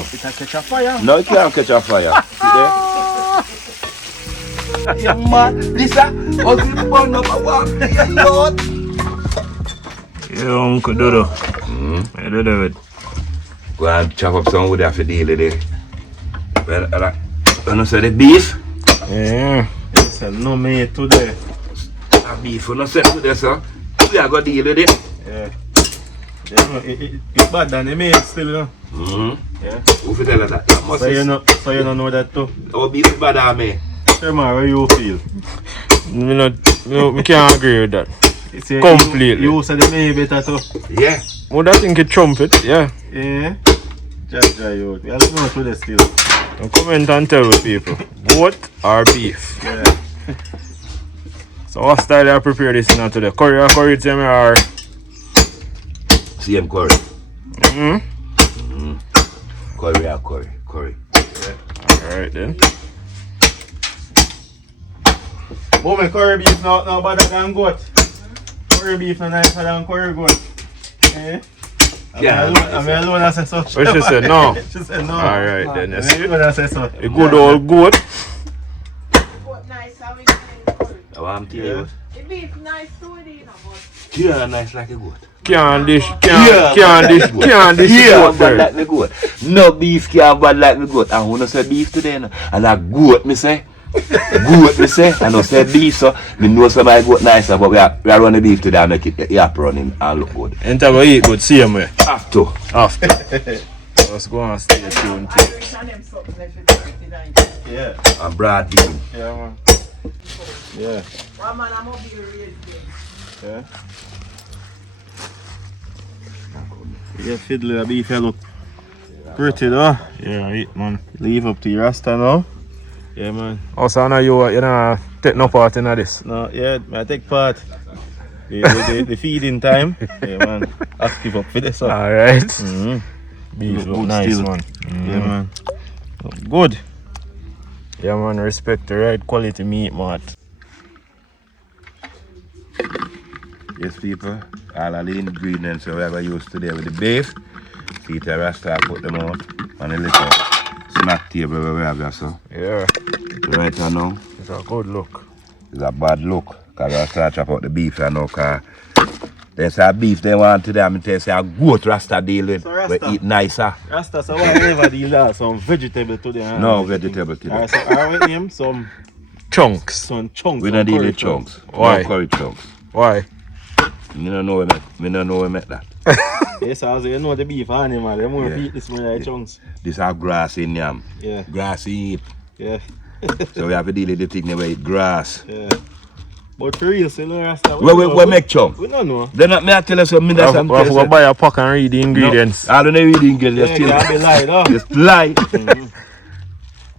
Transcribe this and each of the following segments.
It can catch a fire. No, it can't catch a fire. Yeah, man. Lisa, what's the phone number one? Lord. Yeah, Uncle Dodo. I do that. Go and chop up some wood after deal with it. Well, I say the beef. Yeah. It's a no meat today. A beef, you know, say with this, sir. We are going to deal with it. Yeah. It's bad than the meat still, you know. Yeah. Who tell us that? So you don't know that too. Our beef is bad than me. Sherman, how you feel? We can't agree with that. Completely. You said the meat better too. Yeah. Would I think it trumpet? Yeah. Yeah. Just try you. You don't know to the still. Don't comment and tell the people. Goat or beef? Yeah. So what style I prepare this in today? Curry or curry to me or? Same curry. Curry or curry. Curry. Yeah. Alright then. But my curry beef no better than goat. Curry beef no nicer than curry goat. Eh? Yeah. I'm alone I say so. What she said? No. She said no. Alright then. You see? I'm alone I say so. A good old goat. What nice how we curry. Oh, I'm telling you. The beef nice too, you know, but Yeah, nice like a goat. Can't dish Yeah, goat bad bird. like me goat. No beef can't bad like me goat. And when I say beef today, no, and a goat me say. Goat me say. And I say beef, so me know some my goat nicer, but we are running beef today and make it yap running and look good. Ain't I gonna eat good, same way. After. After. Let's go and stay tuned. Irish and them something if it's 39. Yeah. And broad bean. Yeah, man. Yeah. One man I'm gonna be raised there. Yeah. Yeah, fiddler a beef, you look pretty though. Yeah, eat man. Leave up to your Rasta now. Yeah, man. Also, I know you know, take no part in this. No, yeah, I take part. The feeding time. Yeah, man. Active up for this. Alright. Beef Look look nice, still. man. Yeah, man. Look good. Yeah, man. Respect the right quality meat, man. Yes, people. All of the ingredients we are going to use today with the beef. Peter Rasta put them out on the little snack table where we have that, so. Yeah. Right now, It's a good look. it's a bad look. Because I start chop out the beef now, because they say beef they want today, I'm tell you say a goat Rasta deal with. So We Rasta. eat nicer. Rasta, so whatever these are, some vegetable today. Huh? No vegetable today. Alright, so I will name some Chunks. chunks. We some don't deal curry with chunks. Why? No curry chunks. Why? Me don't know we make that. Yes, as you know the beef animal, they want to Yeah. eat this one like chunks. This are grass in yam. Yeah, Grass in heap. yeah, So we have to deal with the thing where we eat grass. yeah. But for real, so no Rasta. We make chunks. We don't know. Then me I tell you something We that's have to buy a pack and read the ingredients. I don't know reading ingredients. Yeah, Still, can't be lied, huh? just lie.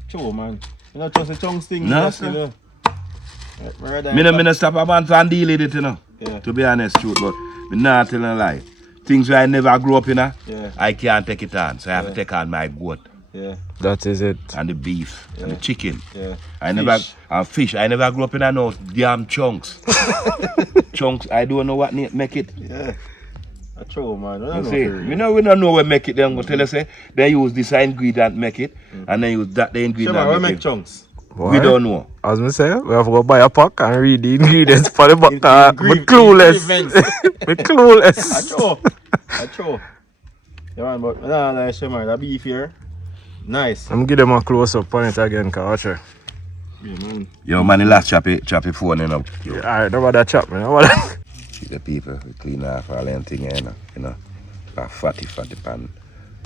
True, man. You not trust the chunks thing. No, you sir. still, Me no stop a man and deal with it, you know. Yeah. To be honest, truth, but me not telling a lie. Things where I never grew up in, Yeah. I can't take it on. So I have Yeah. to take on my goat Yeah, That is it. and the beef and the chicken. yeah. I never Fish. and fish. I never grew up in a no damn chunks. Chunks. I don't know what make it. Yeah. That's true, man. I You don't know. see, for real. we don't know where make it. Then go tell us say they use this ingredient make it, and then use that the ingredient. Sure, man, we make make it. chunks. We don't know. As I say, we have to go buy a pack and read the ingredients for the In- pack. in We're green- clueless. ingredients. We're clueless. That's true. That's true. Yeah, man, but nah, like, sure, man, that beef here, nice. I'm give them a close up on it again, cause watch her. Yeah, man. Yo, man, the last choppy phone, you know. Alright, no bother chop, man. No bother. See the people, we clean off all them thing, you know. A fatty pan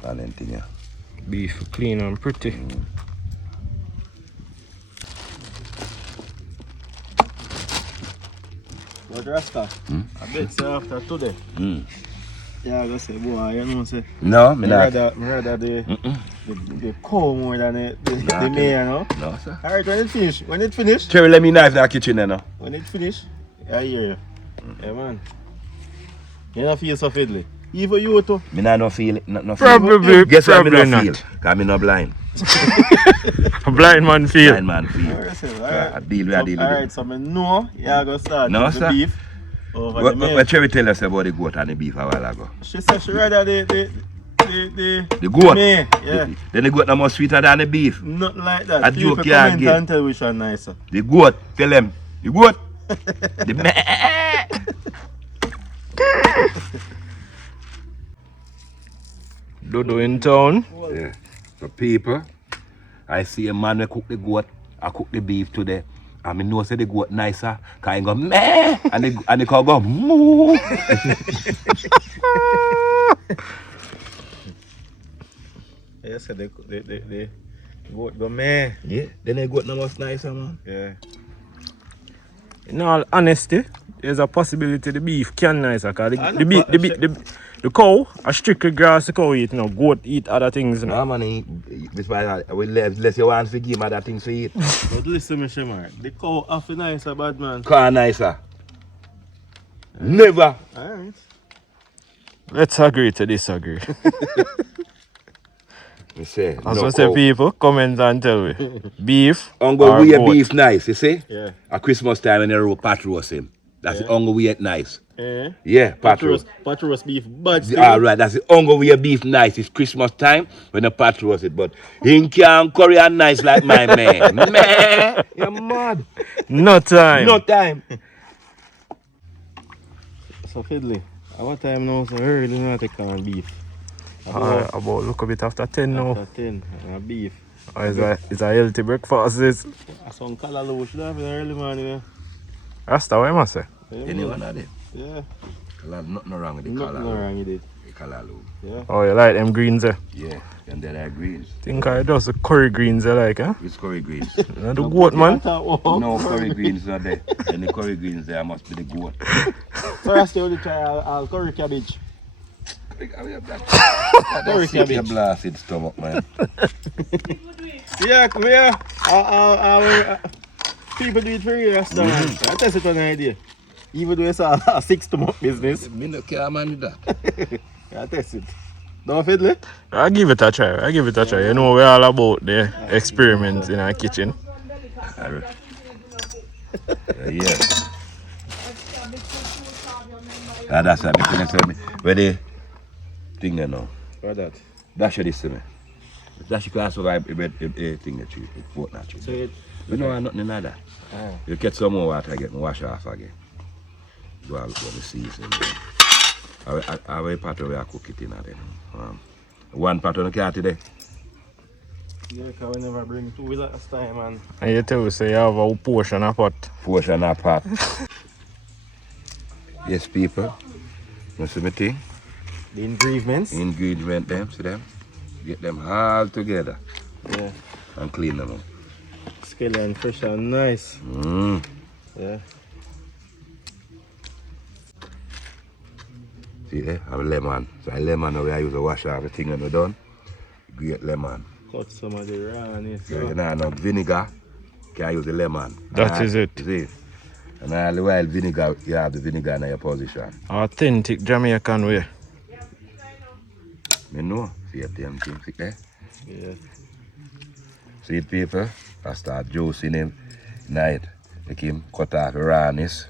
them thing, yeah. Beef clean and pretty. But Rasta, I bet say after today, yeah, I go say, boy, you know, say, No, me I not. rather the cow more than the Nah, mare, you know. No, sir. Alright, when it finish, Cherry, let me knife that kitchen, you know. when it finish, I hear you. Yeah, man. You don't feel so fiddly. Even you too. Me not no feel it, not no feel. Probably, Guess what me probably not feel? not. Cause me not blind. A blind man feel. Blind man feel. Alright, so, I deal with it. alright, so I know you are going to start No, with sir. the beef over the What mare. Cherry tell us about the goat and the beef a while ago? She said she rather the The goat. Me, yeah. Then the goat no more sweeter than the beef. Nothing like that. A People joke you comment get. and tell which one nicer. The goat. Tell them. The goat. The meh. Dodo in town. Yeah. So people, I see a man who cook the goat. I cook the beef today. And I know say the goat nicer. Cause I go meh. And the cow go moo. Yes, the goat go meh. Yeah. Then the goat no more nicer, man. Yeah. In all honesty, there's a possibility the beef can nicer cause I the know, the cow, a strictly grass the cow eat, goat eat other things. No, man, this why I will less you want to give him other things to eat. But listen, Mr. Mark, the cow half nicer, bad man. Car nicer. Never. Alright. Let's agree to disagree. Me say. As no I say, cow. people, comment and tell me. Beef Uncle or we goat? beef nice, you see? Yeah. At Christmas time when they pat roast him. That's the uncle we eat nice. Eh? Yeah, pat roast. Pat roast beef, but still. Alright, that's the uncle we beef nice. It's Christmas time when the pat roast it. But he can't curry and nice like my man. Man, you're mad. No time. No time. So Fiddly, at what time now? So early now take on beef. About look a bit after 10 now. After 10, and beef. It's a healthy breakfast this. Some callaloo should have in the early morning. Yeah. Rasta, what am I say? Anyone of them? Yeah. Nothing wrong with the Nothing color. wrong with it. The callaloo. Yeah. Oh, you like them greens there? Yeah, and then are greens. Think I just the curry greens I like, huh? It's curry greens. You the goat man. No curry greens not there. And the curry greens there must be the goat. So I still try all curry cabbage. Curry Curry cabbage. blasted stomach, man. Yeah, come here. People do it for you, that's man. I test it on an idea. Even though it's a 6-month business, Me no care man with that. I test it. Don't Fiddly? I give it a try. You know we're all about the experiments in our kitchen. Yeah. That's what I'm saying. Where the thing there now? What that? Dash this to me. Dash you class over a thing that you put that you. So it, We don't want nothing like that. You get some more water again, wash off again. Do all the season. I will part of where I cook it in there. One part on the car today. yeah, because we never bring 2 last time, man. And you tell me say you have a portion of pot. Portion of pot. Yes, people. You see me thing? The ingredients. Ingredient them, see them? Get them all together Yeah. and clean them up. Scaly and fresh and nice. Yeah. See there? I have lemon. So I lemon now I use to wash off the thing when we're done. Great lemon. Cut some of the rawness. So you know, no vinegar, can use the lemon. That is it. See? And all the while vinegar, you have the vinegar in your position. Authentic Jamaican way. You know? See if them things see there? Yeah. See people, I start juicing him night. Make him cut off the rawness.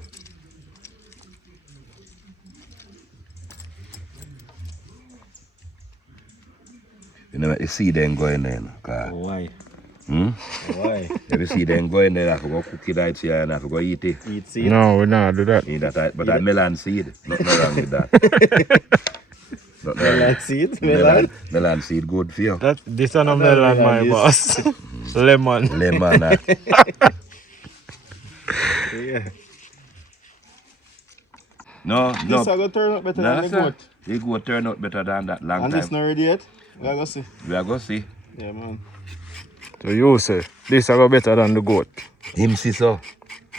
You know, you see them going there. Why? Why? If you see them going there, I have to go cook it right here and I have to go eat it. Eat seed. No, we not do that. But that melon seed, nothing wrong with that. Melon seed? Melon? Melon seed good for you. This is not melon, my boss. Lemon. Lemon. Yeah. No. This is going to turn out better than the goat. The goat turn out better than that long And time. this not ready yet? We are going to see. We are going to see. Yeah, man. So you say, this is go better than the goat. Him see so.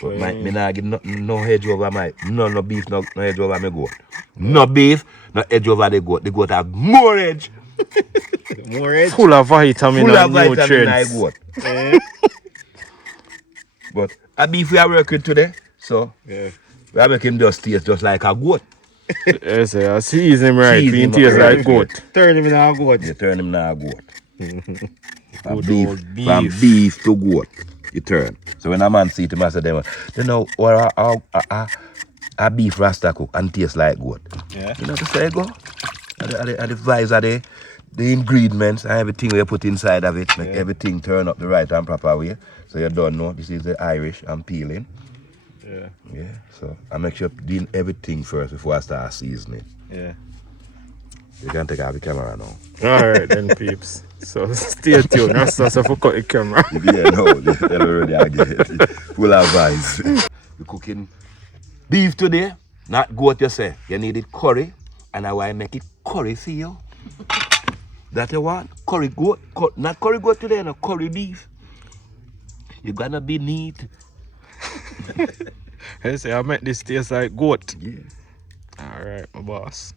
But me not give no edge over my, no beef, no edge over my goat. No beef, no edge over the goat. The goat have more edge. More edge? Full of vitamin Full of and vitamin nutrients. I goat. But a beef we are working today, so Yeah. we are making just taste just like a goat. Yes, I season him right. Season He him tastes right. like goat. Turn him in a goat. You turn him now goat. From Good beef, old beef. from beef to goat, you turn. So when a man see it, he must say them, you know, or a beef rasta cook and taste like goat. Yeah. You know what to say, go? And the vibes are there. the ingredients and everything we put inside of it, make everything turn up the right and proper way. So you don't know, this is the Irish I'm peeling. Yeah. Yeah, so I make sure doing everything first before I start seasoning. Yeah. You can take out the camera now. Alright then, peeps. So stay tuned. That's if I cut the camera. Yeah, no, they already again. Full advice. We're cooking beef today, not goat, you say. You need it curry, and I want to make it curry for you. That you want? Curry goat, not curry goat today, no, curry beef. You're gonna be neat. I say I make this taste like goat. Yeah. Alright, my boss.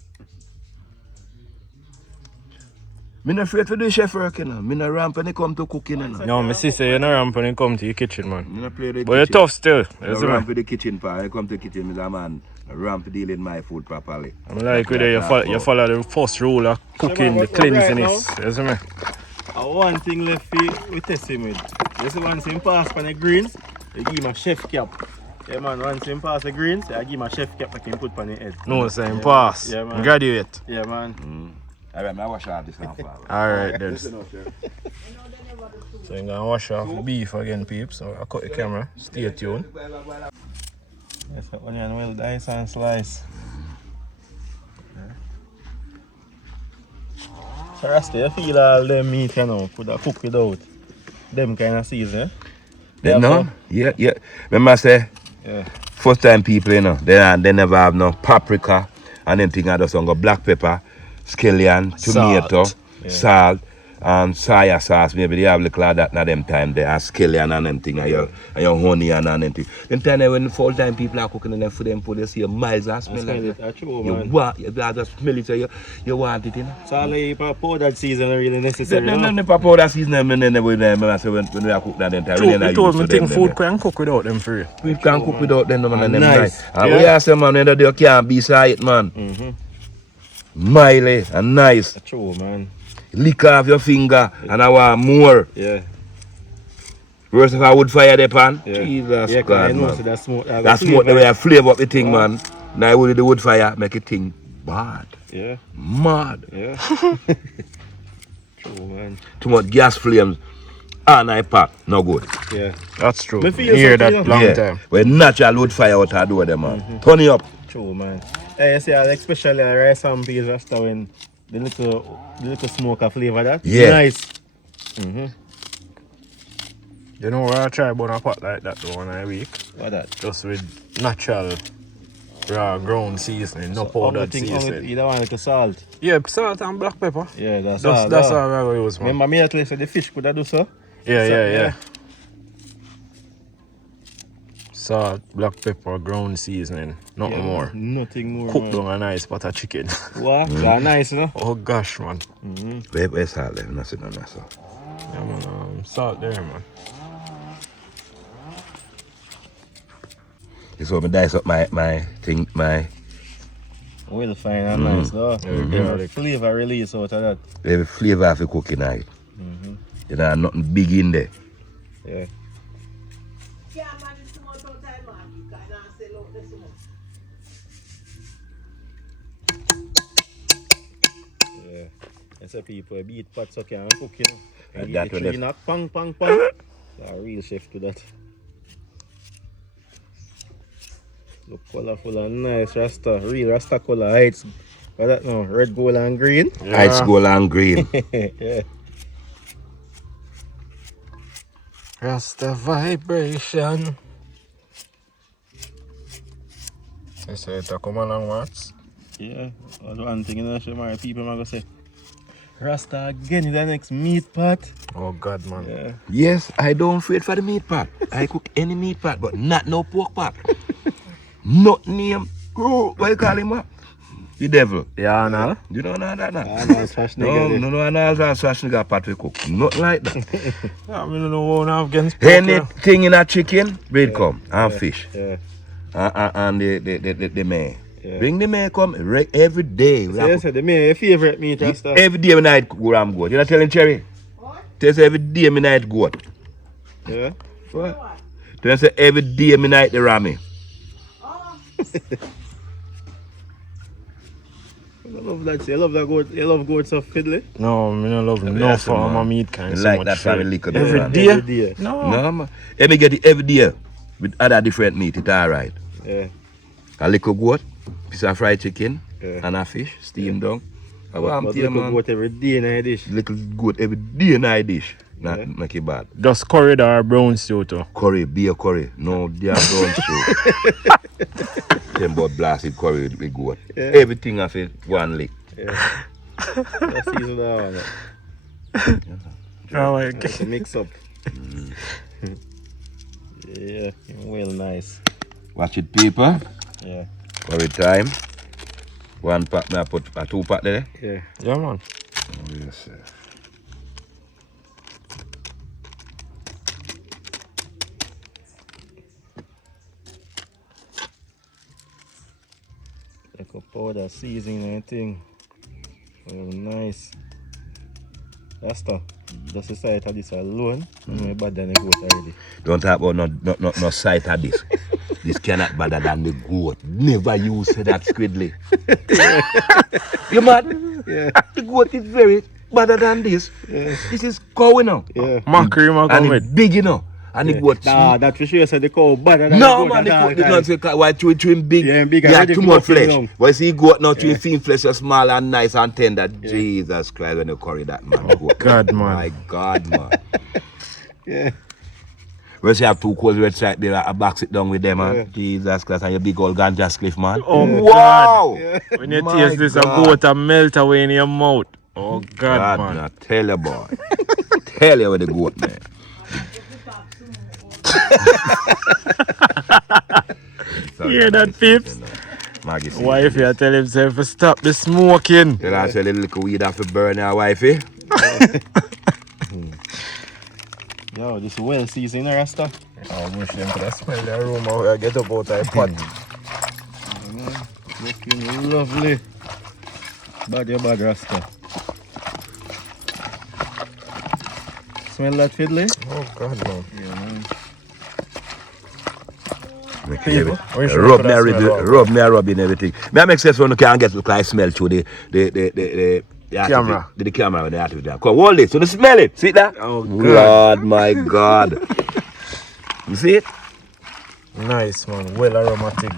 I'm not afraid to do chef work, you know. I'm not ramp when it come to cooking, you know. No, my sister, you're not ramp when you come to your kitchen, man. I'm not play the But you're kitchen. tough still. I'm not ramp with the kitchen part. When I come to the kitchen, I'm a man. I ramp dealing my food properly. I'm like with you follow the first rule of cooking, the cleanliness. You see me? One thing left we test him with. You see once him pass on the greens, they give him a chef cap. Yeah man, once him pass the greens, I give him a chef cap that he put on the head. No, same pass. Yeah, man. Graduate. Yeah man. Alright, I wash off this now. Alright then. So I'm gonna wash off the beef again, peeps. So I cut the camera. Stay tuned. Yes, the onion well dice and slice. So Rasta, you feel all them meat, you know, could have cooked without them kind of season, They know? Yeah. Remember I say, first time people, you know, they never have no paprika and them thing. I just go black pepper, scallion, tomato, salt, and soya sauce. Maybe they have a little of that in them time. They have scallion and them thing, and your honey and them thing. Them time when full time people are cooking them food, them food, you see your miles and smell like that. That's true, You man. want, you just smell it, so you want it, you know. So all the powdered season are really necessary, you know? The powder season, when we are cooking that time. True, you told me think food can cook without them free. We can cook without them, man. And them Nice. nice. And we ask them, man, whether they can't be side, man. Miley and nice. That's true, man. Lick off your finger, and I want more. Yeah. Worse if I would fire the pan. Yeah. Jesus Yeah, God, I know, man. so that smoke. That smoke, the way I flavor up the thing, man. Now with the wood fire, make it thing bad. Yeah. Mad. Yeah. True, man. Too much gas flames. And I pack, no good. Yeah. That's true. Me feel Hear something, that you know. long time. When natural wood fire out of door them, man. Turn it up. True, man. Hey, you see, I like especially rice and peas Rasta when the little smoker flavor that. Yeah. Nice. You know where I try but a pot like that the one a week? What that? Just with natural raw ground seasoning, no powdered seasoning. You don't want little salt. Yeah, salt and black pepper. Yeah, that's That's all. all I use, man. Remember me at least the fish could have do so? Yeah. Salt, black pepper, ground seasoning, nothing more. Nothing more. Cook man. down a nice pot of chicken. What? That's nice, you know? Oh gosh, man. Where's salt there? Nothing on that, so. Yeah, man, salt there, man. This one, I dice up my thing, my Well, fine and nice, though. The flavor release out of that. every flavor of the cooking night. You know, nothing big in there. Yeah. Yeah, man, it's too much out time, man. You can't sell out this much. Yeah. That's a people beat pots so can cook, you know. And That you will three knock, pang. A real chef to that. Look colorful and nice, Rasta. Real Rasta color heights. What that now? Red, gold and green? Ice gold and green. Yeah. Rasta vibration. You say it come along, Mats? Yeah. One thing, you know, my people are going to say, Rasta again is the next meat pot. Oh God, man. Yeah. Yes, I don't afraid for the meat pot. I cook any meat pot, but not no pork pot. Not name. Oh, what you call him? What? The devil. Yeah, no. You don't know that? No, No, Schwarzenegger pot we cook. Not like that. I don't know what I'm against pork, Anything in a chicken, bread come and fish. Yeah. And the mare. Yeah. Bring the mare come every day. So you said the my favorite meat, Rasta. Every day when I go ram goat. You not telling Cherry? What? Tell say every day me night goat. Yeah. What? Tell say every day me night the rammy. Oh, love that. You love that goat. You love goats of fiddly. No, I don't love no farmer meat kind. I So like much that for the straight. liquor. Every man. day? Every day. No. No, man. Let me get it every day with other different meat. It's alright. Yeah. A little goat, piece of fried chicken, Yeah. and a fish, steamed down. I But want little man. goat every day in a dish. Little goat every day in a dish. Not Yeah. make it bad. Just curry or brown stew too. Curry, beer curry. No damn brown stew. Them but blasted curry with goat. Yeah. Everything of it, one lick. Yeah. That's season that one. Oh my It's a mix up. Yeah, well nice. Watch it, people. Yeah. Curry time. One pack, I put a 2 pack there. Yeah. Yeah, man. Oh, yes, sir. Like a powder seasoning and thing. Well nice. Rasta. Just the sight of this alone. I'm bad than the goat already. Don't talk about no sight of this. This cannot better than the goat. Never use that squidly. You mad? Yeah. The goat is very better than this. Yeah. This is cow, you know. Yeah. Mackerel, And come it's with. big, you know. And the goat Nah, that for sure said the cow better than no, the goat. man, the at goat all did not times. say why chewing big. Yeah, big and Yeah, ready too to much go flesh. down. But you see goat now chewing thin flesh, is small and nice and tender. Jesus Christ, when you curry that man. Goat. God, man. My God, man. Yeah. When you have 2 cold red stripe there, I box it down with them, man. Yeah. Jesus Christ, and your big old ganja cliff, man. Oh, wow! Yeah. When you My taste this, a God. goat and melt away in your mouth. Oh, God, man. I tell you, boy. Tell you with the goat, man. You hear that, peeps? Maggie, see. Wife, you tell himself to stop the smoking. Tell her, say, little weed off the burn your wifey. Yo, this well seasoned Rasta. I wish them could have smelled the aroma where I get up out of the pot. Looking lovely. Bad your bad Rasta. Smell that fiddly? Oh, God, man. Yeah, man. People, we should Rub put me, that a smell out. rub me, a rub in everything. Me I make sense when you can't get look like smell through the Camera. The camera when they have to do that. Come hold it, so you smell it. See that? Oh, God. Lord, my God. You see it? Nice, man. Well aromatic.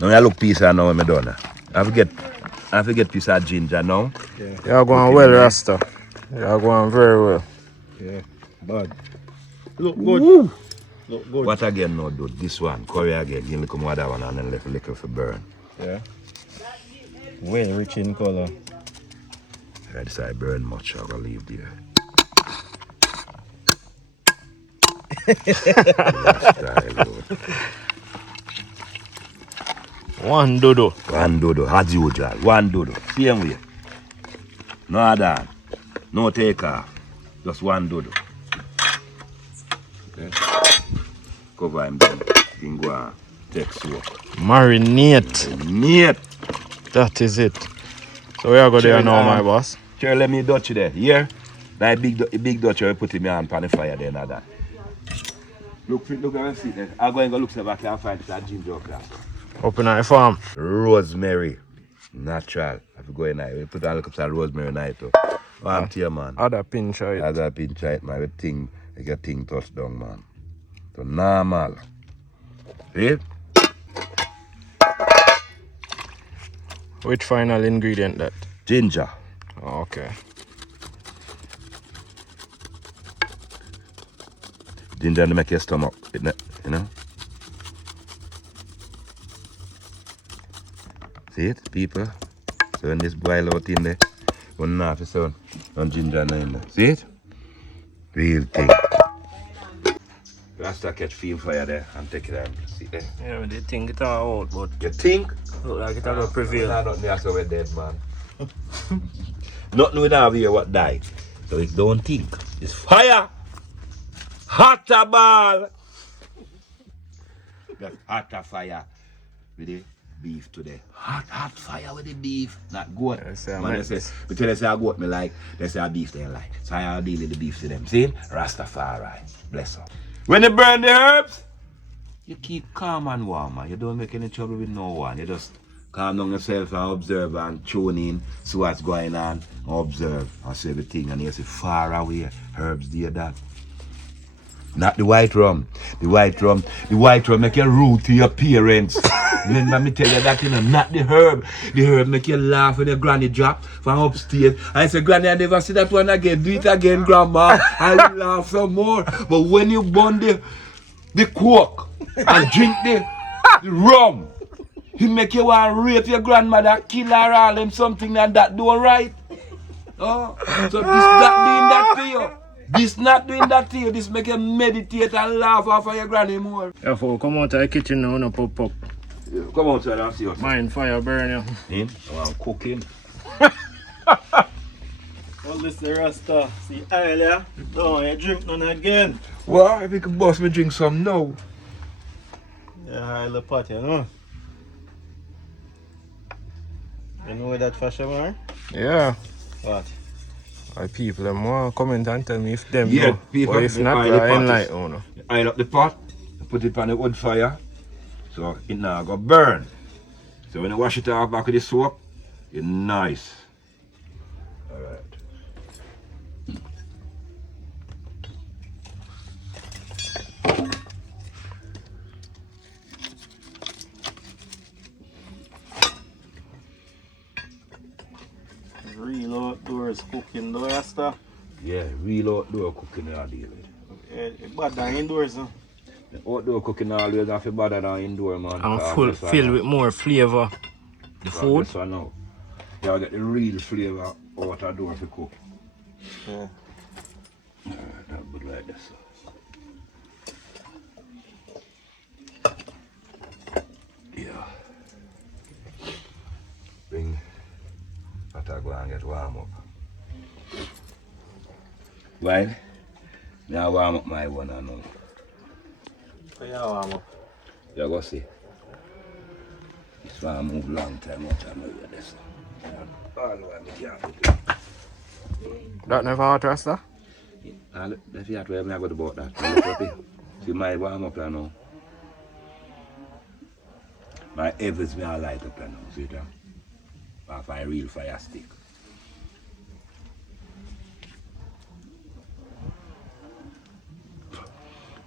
Now I look piece now when I'm done. I forget piece of ginger now. You're going well, Rasta. You're going very well. Yeah, bad. Look good. Woo. Look good. What again now, dude? This one, curry again. You look more that one and then left a little for burn. Yeah. Well rich in color. I decide burn much, I'll leave there. Style, dude. One dodo. One dodo, as usual. One dodo. Same way. No other. No take off. Just one dodo. Okay. Cover him down. Then go and take soak. Marinate. Neat. That is it. So we are going there now, my boss. Sure, let me Dutch there. Here. That big Dutch I put in my hand on the fire there and that. Look at my feet there. I'm going to look see if I can find that ginger crap. Open at the farm. Rosemary. Natural. I have to go in there. We put on a little rosemary in there too. I'm here, man. Other pinch of it. As a pinch it, man. Everything, like a thing touch down, man. So normal. See? Which final ingredient that? Ginger. Okay. Ginger to make your stomach, you know? See it, people? So when this boil out in there, 1.5 sound, and ginger in there. See it? Real thing. Rasta catch feel fire there and take it out. See there? Yeah, they think it all out, but You think? look like it will prevail. Nothing else over dead, man. Nothing we have here what die. So it don't think. It's fire! Hotter ball! That hotter fire with the beef today. Hot fire with the beef. Not goat. Yes, I Man, like they say, this. because they say I goat me like, they say I beef they like. So I deal with the beef to them. See? Rasta Paradise. Bless them. When you burn the herbs, you keep calm and warm, man. You don't make any trouble with no one. You just calm down yourself and observe and tune in, see what's going on, observe and see everything. And you see far away, herbs there that. Not the white rum. The white rum make you rude to your parents. Remember me tell you that, you know, not the herb. The herb make you laugh when your granny drop from upstairs. I say, Granny, I never see that one again. Do it again, Grandma. I will laugh some more. But when you burn the coke and drink the rum, he make you want to rape your grandmother, kill her, all them something and that do right. Oh, so this not doing that to you. This not doing that to you. This make you meditate and laugh off of your granny more. Therefore, come out of the kitchen now, no pop up. Yeah, come outside and see us. Mind fire burn you. Him? I'm cooking. Well, this the Rasta. See, earlier, don't you drink none again. Well, if you can boss me drink some now. Yeah, I'll the pot, you know. You know where that fashion are? Yeah. What? I people them want to comment and tell me if them Yeah, know. people, But if they not, buy the I ain't like potters. no. Oil up the pot, put it on the wood fire, so it now go burn. So when you wash it off back with the soap, it's nice. Alright. Real outdoors cooking, though, Rasta. Yeah, real outdoor cooking all deal with. It's bad than indoors, huh? The outdoor cooking always have to better than indoor, man. And filled with more flavour. The food. Yes, I know. You get the real flavour out of door to cook. Yeah. That good like this. Yeah. Bring that I go and get warm up. Well, now warm up my one and all. So you warm up. You go see. This one move long time out and know this. All the way me can't do it. That never hot, Rasta? If you have to I go to about that. Look up here. See my warm up now. My Evans me I light up now. See that? Off a real fire stick.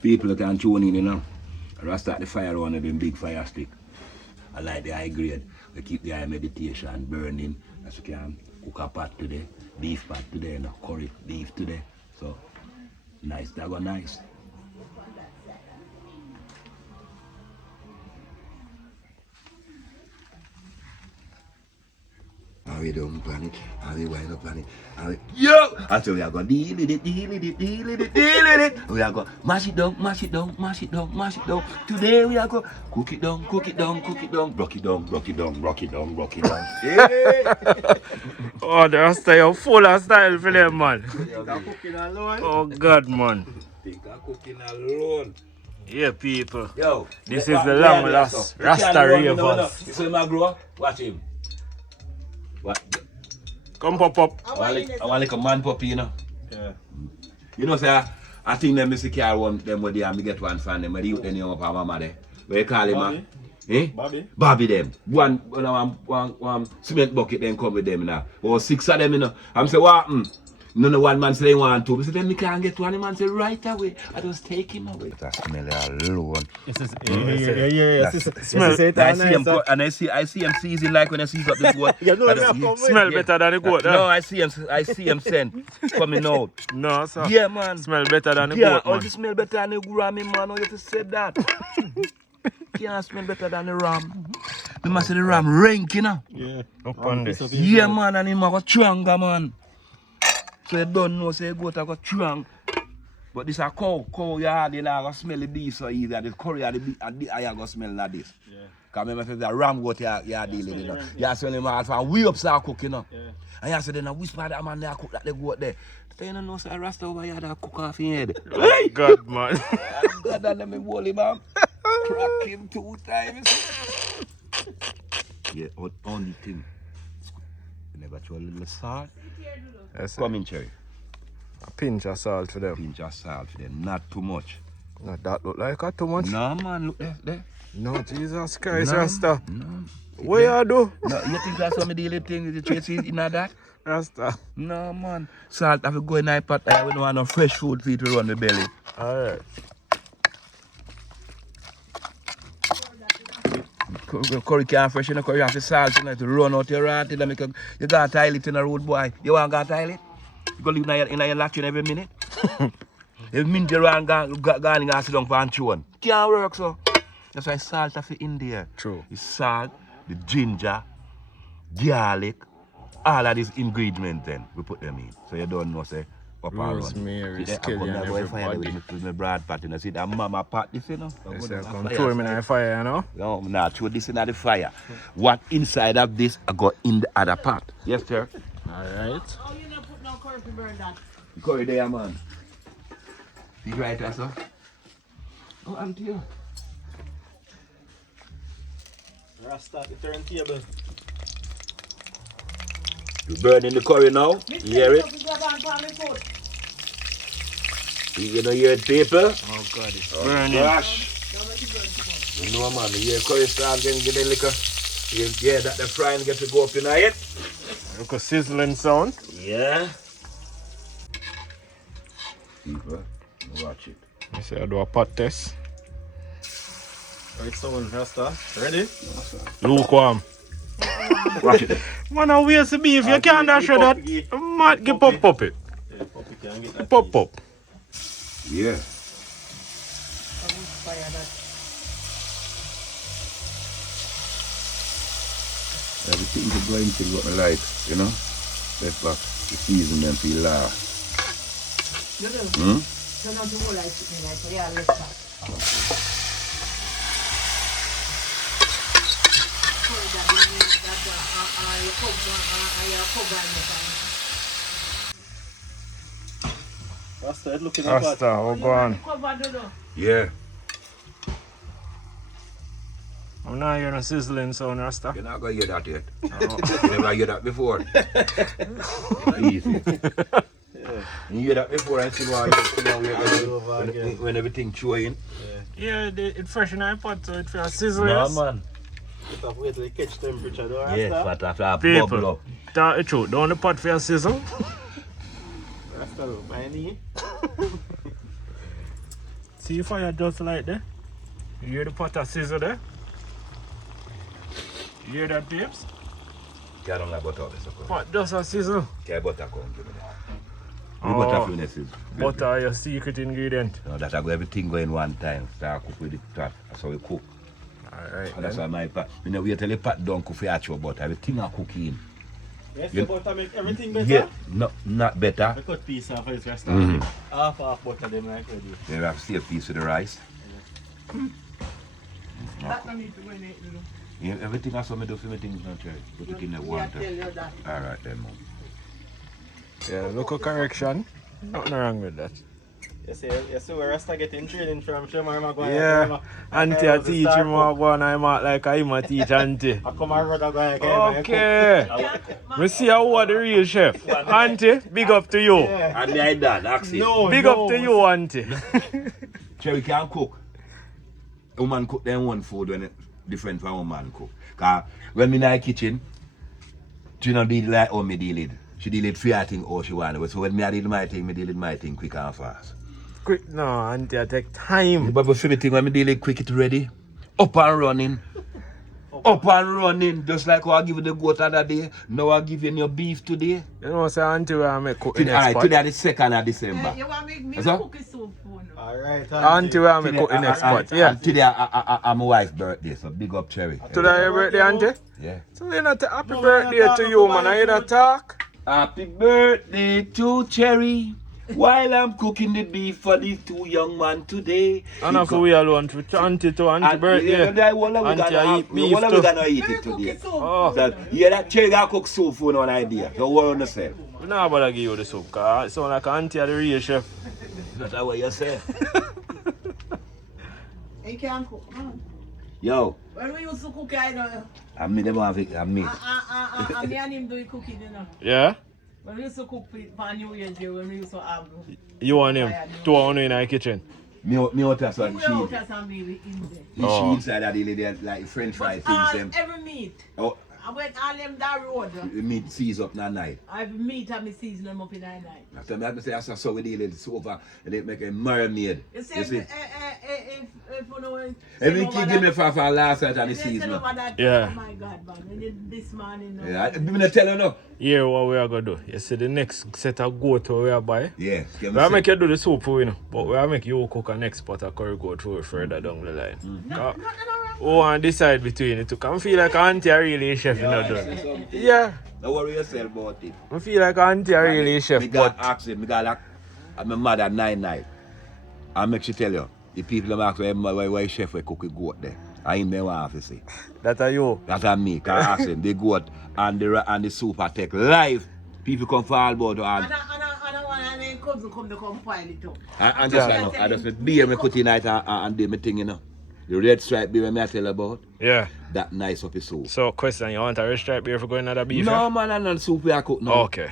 People can tune in, you know. I start the fire on them big fire stick. I like the high grade. We keep the high meditation burning. As you can cook a pot today, beef pot today, you know, curry beef today. So nice, that go nice. How we don't plan it, how we wind up plan it, how we... Yo! I tell you, I go deal with it, deal with it, deal with it, deal with it. We are go mash it down, mash it down, mash it down, mash it down. Today we are go cook it down, cook it down, cook it down, brock it down, brock it down, brock it down, brock it down. Yeah! Oh, the Rasta, you're full of style for them, man. Think of cooking alone? Oh, God, man. Think of cooking alone. Yeah, people. Yo, This is the long lost Rasta Ravers. You see him grow? Watch him. What? Come pop up. I want like a man puppy, you know. Yeah. You know, sir, I think them Mr. Carl one them where they and me get one fan them, where the youth them up our mama there. Where you call him, man? Eh? Bobby? Bobby them. One cement bucket then come with them now. Or 6 of them, you know. I'm say what happened? No, one man say they want 2. I say then me can't get one. The man say right away. I just take him away. That smell alone. Yeah. Smell. And I see him season like when I see up the goat. You know, Smell better than the goat, No, huh? I see him scent coming out. No, sir. Yeah, man. Smell better than the Yeah, goat, oh, man. you smell better than the Grammy, man. Oh, you have to say that. Can't smell better than the ram. The man say the ram rank, you know. Yeah. Up on this. Yeah, man, and him a go stronger, man. So you don't know, say goat a go strong. But this a cow you hard, you know, go smell the beef so easy. The curry and the eye go smell like this. Yeah. Because remember, if the ram goat you are dealing, you know. You smell him out from way up so cook, you know. Yeah. And you say, then I whisper that man there cook that the goat there. Then you don't know, say a Rasta over here that cook off his head. Oh, God, man. God, let me bowl him up. Crack him 2 times. Yeah, only thing. You never throw a little salt. Yes, sir. Come in, Cherry. A pinch of salt for them. Pinch of salt for them, not too much. No, that look like a too much. No, man, look there. No, Jesus Christ, No, Rasta. No. What you do? No, you think that's what me deal with things? You trace it in that? Rasta. No, man. Salt have to go in my pot. I don't want no fresh food for you to run the belly. Alright. Curry can't fresh in the curry, you have to salt in it to run out your rat. You got to tile it in the road, boy. You want to tile it? You go live in your latrine every minute. If mint you run, go and sit down for and chew one. Can't work, so. That's why salt have to in there. True. The salt, the ginger, garlic, all of these ingredients then, we put them in. So you don't know, say, up and run. Rosemary, See, skelly and everybody. with my broad pot, you know, see that mama pot, this, you know. Yes, I come throw him in the fire, you know? No, nah, throw this in the fire. What inside of this, I got in the other pot. Yes, sir. Alright. Oh, you not put no curry to burn that. The curry there, man. See right there, sir? Oh, I'm here. Rasta at the turntable. You burning the curry now? You hear it? You don't hear it, people? Oh God, it's burning. Gosh. You know, man, you hear curry start getting the liquor. You hear that the frying gets to go up in it? Look a sizzling sound. Yeah. People, watch it. I say I do a pot test. Right, someone, Rasta. Ready? Lukewarm. Watch it. Man, I waste the beef. You can't dash with that. Man, get pop it. Yeah, Poppy can get that. Pop. Yeah. Everything is going to what I like, you know? Pepper, the season them feel last. You know, turn on to more like chicken, like real left. Rasta, it looking like Rasta, oh go on. Yeah. I'm not hearing a sizzling sound, Rasta. You're not going to hear that yet. You never hear that before. Easy. You hear that before and see why when everything chewing. Yeah, it fresh in the pot, so it feels sizzling. No, man. You have to wait till it catch temperature, though, Rasta. Yeah, but after a bubble People, up. tell the truth, don't the pot feel sizzle? Rasta, look, my knee. See if fire just like that. You hear the pot a sizzle there? You hear that, babes? Can't don't like butter this. Pot just a sizzle. Can't butter come give me that. Oh, Butter finesses. butter is your secret ingredient. You know, that I go everything going one time. Start cook with the pot. That's how we cook. Alright. And that's why my pot. You know, wait till the pot don't cook for actual butter. Everything I cook in. Yes, You- the butter make everything better. Yeah, no, not better. I cut piece off this Rasta. Mhm. Half butter them like ready. They have see a piece of the rice. That don't need to go in it, you know. Yeah, everything I saw me do for me things not right. Put it in the I water. tell you that. Alright then, mom. Yeah, local correction. Nothing wrong with that. You see where Rasta getting training from Simmering, Yeah, auntie I teach him how go and I'm out like I'm a teach auntie. I come and brother go Okay. We see how the real chef. Auntie, big up to you. And me I done, ask it. No, Big up to you, auntie. Cherry can cook. A woman cook their own food when it different from a woman cook. Cause when me in the kitchen, she don't deal like how me deal it. She deal it free I think how she want it. So when me I deal my thing, me deal it my thing quick and fast. Quick, no, auntie, I take time. But for me thing when me deal it quick, it ready. Up and running. Up and running. Just like how I give you the goat other day. Now I give you your beef today. You know, say auntie where I make cook in Alright, next today pot. is the 2nd of December. You want me That's all? cookie soup for no? Alright, Auntie where I make cook in next pot. Yeah. Today I'm my wife's birthday, so big up Cherry. Today your birthday, auntie? Yeah. So you know, happy birthday to you, man. I hear that talk. Happy birthday to Cherry. While I'm cooking the beef for these two young men today. And if we alone to auntie birthday. Auntie, I eat beef What are we too. gonna eat it Cookie today? soup. Oh, So, yeah, that Cherry gonna cook soup for no idea. Don't worry on yourself. we not about to give you the soup, cause it sound like auntie are the real chef. That's what you say. You can't cook. Yo, When we used to cook, I know. I'm me, them have it, I'm me. Me and him do the cooking, you know. Yeah? When we used to cook for New Year's Day, when we used to have. You and him, two on in the kitchen. Me out of some We cheese. out of some meat in there. The cheese inside that in there, like French fry things them. Every meat. Oh, I went all them that road. the meat season up in the night. Every meat and me season them up in the night. After me, I say that's how we deal with it over and they make a marinade. You see, You see? if you know, Every kid give me for last night and the season. Yeah. Oh my God, man. And then this morning. Yeah, I'm gonna tell you now. Here what we are gonna do. You see the next set of goat we are buy. Yeah, We are make you do the soup for you know, but we are make you cook a next pot of curry goat for it further down the line. No. Oh, and decide between it two. Can feel like auntie are really a chef, you know, done. Yeah. Don't worry yourself about it. I feel like auntie are really a chef, Me got but ask him, me got like, I'm a mother 9 I make she tell you, the people them ask why chef we cook a goat there. I him them want to say. that are you. That's me. Cause I ask him, the goat and the soup I take live. People come for all about and cousin come to come pile it up. and just right now, I just beer me cut in night and do my thing, you know. The red stripe beer me I tell you about. Yeah. That nice up his soup. So question, you want a red stripe beer for going another beef? No man, and not soup we I cook now. Okay.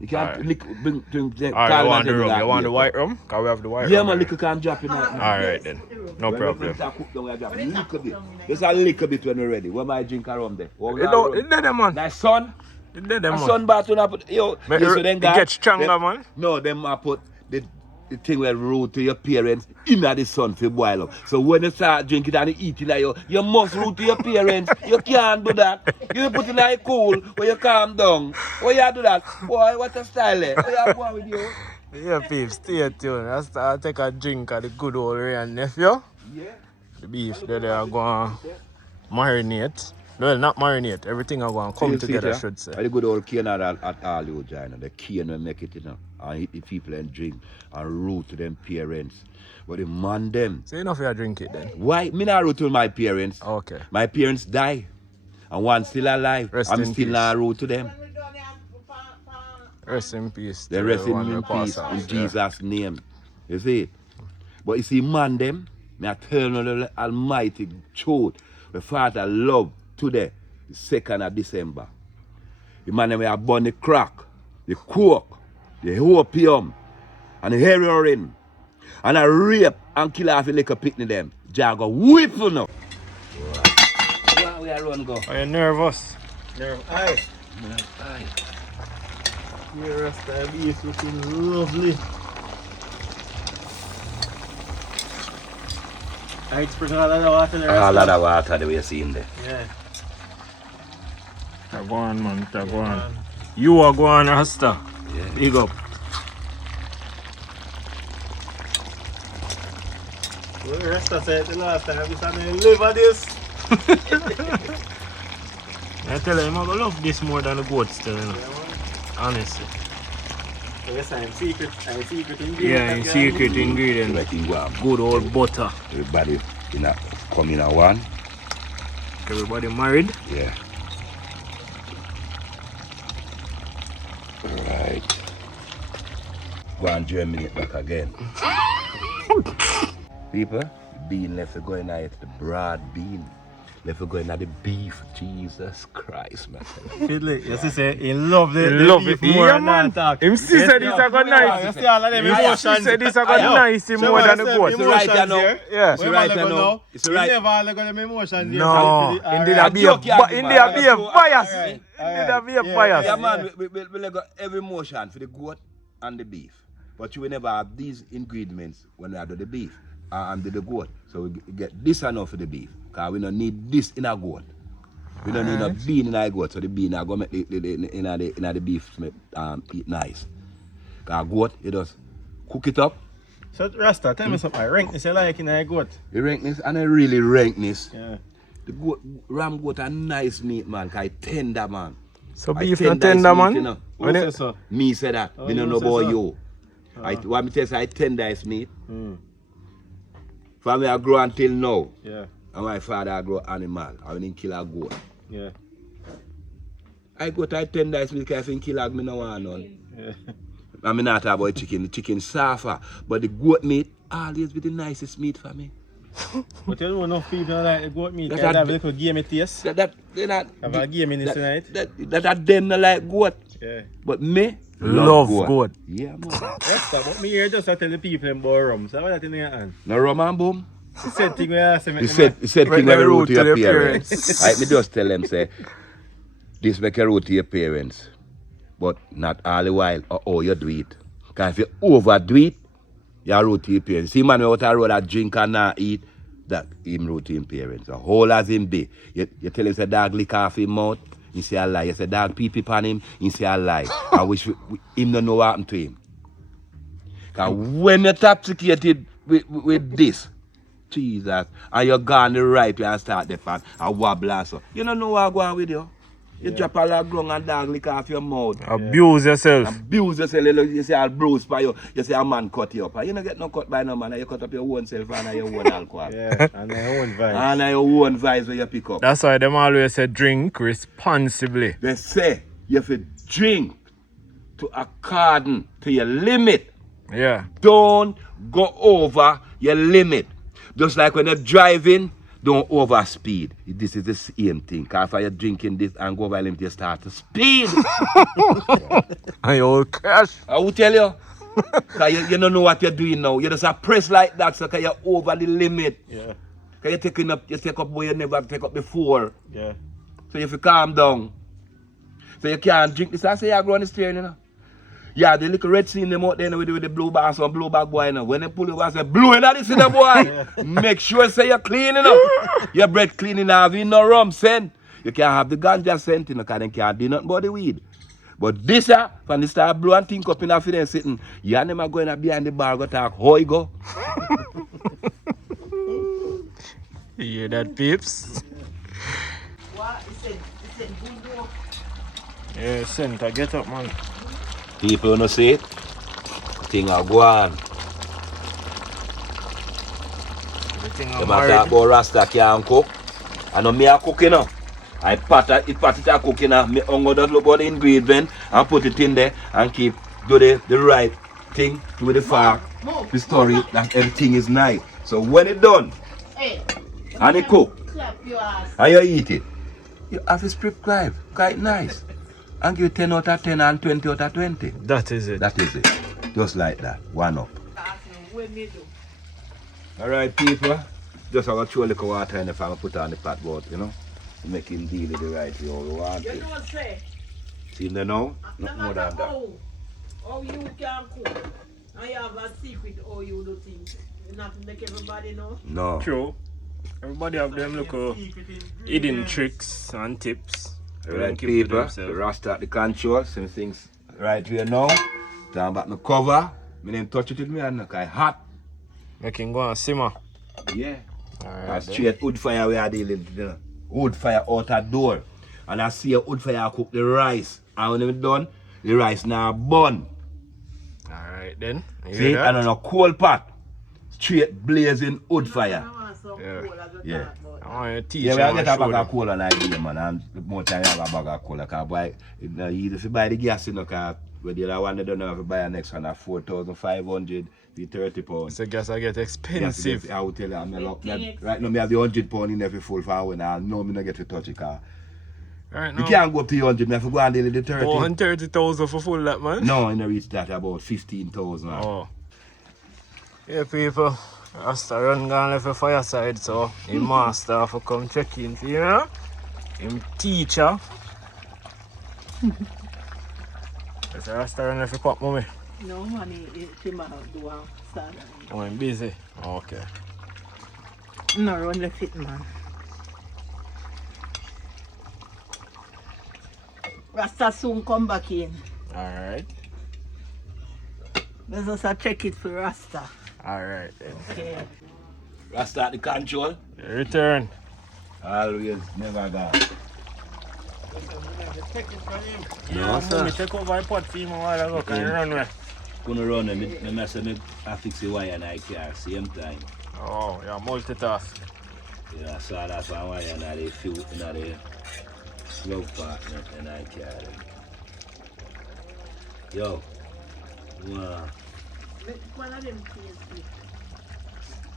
You can't lick, bring Alright, you want the rum? You want the white rum? Cause we have the white Yeah rum. man, here. liquor can drop in that. Alright then. No problem. Little bit. Just a little bit when we're ready. Where my drink around there? It dead man. Nice son. It dead A man. sun bath when I put It gets stronger, man. No, them I put the thing where root to your parents in the sun to boil up. So when you start drinking and eating like you must root to your parents. You can't do that. You put it like cool when you calm down. Why you do that? Boy, what a style there? What you want with you? Yeah, peeps, stay tuned. I'll take a drink of the good old Ray and nephew. Yeah. The beef, they are going to marinate. Well, not marinate. Everything are going to come together, I should say. The good old cane at all you China. The cane will make it, you know. And eat the people and drink and root to them parents. But the man them. So you know if you drink it then? Why? Me not root to my parents. Okay. My parents die. And one still alive. Rest I'm in still peace. not root to them. Rest in peace. They to rest the one in we pass peace off, in yeah. Jesus' name. You see? But you see, man them, me I tell you the almighty truth. The Father love today, the 2nd of December. The man them we have burn the crack, the coke, the opium, and the heroin, and a rape and kill off the little picnic them. Jago whip you now. Where we are run go? Are you nervous? Aye. Here, Rasta beef looking lovely. I sprinkle a lot of water there. A lot of water the way you see in there. Yeah. Go on, man. Go on. You are going, Rasta. Yeah. Big up. Well, Rasta said the last time, this and I live on this. I tell you, I'm going to love this more than the goat still, you know. Yeah, man. Honestly. So yes, I'm secret ingredient. Yeah, in secret ingredient. Like in Guam. Good old butter. Everybody come in a one. Everybody married. Yeah. Right. Go and germinate back again. People, the bean left to go in there, it's the broad bean. Left to go in the beef. Jesus Christ, man. Fiddly, you see, say he love the Love beef it. more Yeah, than man. talk. Him still say this a go You nice. see all of them Him emotions. still say this a go Ayo. nice So more than the what I goat. say, right emotions now. here. Yeah. It's Where right man go now. now? It's We right. never all got them emotions here. No, indeed I be a joke, yeah, indeed I be a bias. Alright, Indeed I be a yeah, bias. Yeah, man, we got every motion for the goat and the beef. But you will never have these ingredients when we do the beef and do the goat. So we get this enough for the beef. Because we don't need this in a goat. We don't need no bean in a goat. So the bean are going to make the beef eat nice. Because goat, you just cook it up. So Rasta, tell me something. Rankness you like in a goat? The rankness, and I really rankness. Yeah. The goat, ram goat are nice meat, man. Because it's tender, man. So I beef tender not tender, is meat, man. you know. Who say so? Me say that. Oh, me don't you know say about so? you. What me tell you, I tender is meat. Mm. From me I grow until now. Yeah. And my father grow animal. I didn't kill a goat. Yeah. I go to tender is meat because I think kill a me no want none. Yeah. I mean not about chicken. The chicken suffer. But the goat meat always be the nicest meat for me. But you know enough people like the goat meat. That's Can a- have a little gamey taste. They're not Have a game in this tonight. that them not like goat. Yeah. But me, Love goat. Yeah, man. Rasta, but me here just to tell the people about rum. So what that in your hand? No rum and boom. The same thing we ask him. He said thing Make when the you root root to to your the parents. parents. Right, me just tell them say, this make a root to your parents. But not all the while or how you do it. Because if you overdo it, you root to your parents. See man out the road that drink and not eat, that him root to him parents. The whole as him be. You tell him say dog lick off his mouth, he say a lie. You say dog pee pee on him, he say a lie. I wish him don't know what happened to him. Because when you're intoxicated with this, Jesus, and you're gone the right way and start the fan and wobble and so. You don't know what going on with you. You drop a lot of ground and dog lick off your mouth. Abuse yourself. Abuse yourself. You say I'll bruise by you. You say a man cut you up. You don't get no cut by no man. You cut up your own self and your own alcohol. Yeah, and your own vibes. And your own vibes where you pick up. That's why them always say drink responsibly. They say you have to drink to according to your limit. Yeah. Don't go over your limit. Just like when you're driving, don't overspeed. This is the same thing. Because if you're drinking this and go over your limit, you start to speed. And you will crash. I will tell you. Because you don't know what you're doing now. You just a press like that so you're over the limit. Yeah. Because you take up where you never take up before. Yeah. So you have to calm down. So you can't drink this. I say you go on the steering, you know. Yeah, the little red scene them out there with the blue bag, some blue bag boy, you know. When they pull over and say, blue in this in the boy. Make sure say you're clean, you know. Your breath clean enough, you no rum scent. You can't have the ganja scent, you know, because they can't do nothing but the weed. But this, when they start blue and think up in a feeling sitting, you and them are going up behind the bar, go talk, how you go? You hear that, peeps? What? He said, good. Yeah, Santa, get up, man. People don't see it. Thing are go on. Everything They I'm talk married. about Rasta can't cook. I know me a cook, you know. I pat it a cook, you know. Me ongo just look at the ingredient and put it in there and keep do the right thing with the fork. The story that everything is nice. So when it done Hey, and it cook clap your ass. and you eat it, you have to prescribe quite nice. And give 10 out of 10 and 20 out of 20. That is it. That is it. Just like that. One up. What me do? Alright people, just have a throw a little water in the fan and put on the pot board, you know. Make him deal with the right way how we want You it. know what say? See him there now? No Not more matter than that. how you can cook, and you have a secret how you do things. You not make everybody know. No. True. Everybody have them little hidden tricks and tips. Alright Keep to people, themselves. the Rasta at the control, some things right here now. Turn back the cover. Me didn't touch it with me and it's hot. Make him go and simmer. Yeah. Alright. That's straight wood fire we are dealing with. You know. Wood fire out the door. And I see a wood fire cook the rice. And when it's done, the rice now burn. Alright then. You See? hear that? And on a coal pot. Straight blazing wood fire. I want some Yeah. cool as a Yeah. talk about. I want you to teach Yeah, we them get and a show bag of them. coal on idea, man. And the more time you have a bag of coal, because boy, if you buy the gas, you know, because when the other one, they don't know if you buy a next one at 4,500, the 30 pounds. So gas I get expensive. I will tell you, right now, I have the 100 pounds in every full for when I know me not get to touch it, because Right you now. can't go up to 100, I have to go and deal with the 30. 130,000 for full that, man. No, I don't reach that, about 15,000. Oh. Yeah, people. Rasta run gone left the fireside, so him master for come check in for you know. Him teacher. Yes, Rasta run left the pop mommy. No money, she might do a start. Oh, I'm busy. Okay. No, run the fit, man. Rasta soon come back in. Alright. Let's just check it for Rasta. Alright then. Okay. Rasta at the control, Return. always, never gone. Check it for him. No, sir. Me take over my pot for him a while ago. Can you run away? Gonna run and I fix the wire and I car same time. Oh, yeah, multitask. Yeah, I saw that one wire and I feel in the glove partner and I carry. Yo. Wow. One of them tasty.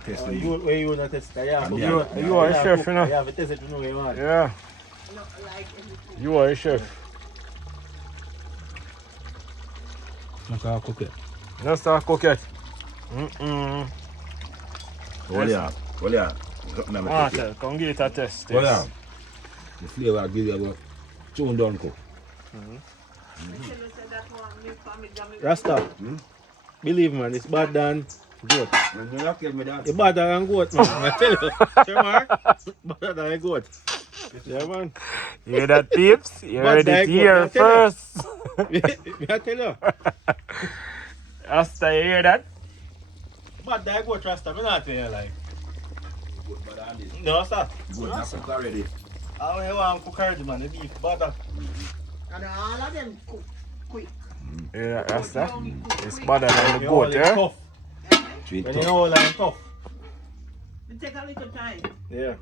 Test Oh, the where you want to test? Yeah, You are a chef, you know. Yeah, but test it to know where you want. Yeah, Not like anything. you are a chef. Not cook it. Not start cook it. Hold on. Water, come give it a test. Hold on. The flavor I give you about 2 done cook. Rasta, believe man, it's bad than goat. You not tell me that. It's better than goat, man. I tell you. Sure, Mark? Better than a goat. Yeah, man. You hear that, peeps? You But heard like it here what, I tell you. first. I tell you. Rasta, you hear that? Bad than a goat, Rasta. I'm not telling you, like. Good, but I did. No, sir. Good, not cook already. How you want to cook already, man? The beef, butter. And all of them cook quick. Yeah, Rasta. It's better than the You know, goat, it's eh? tough. Sweet When you tough. know, like, tough. It take a little time. Yeah.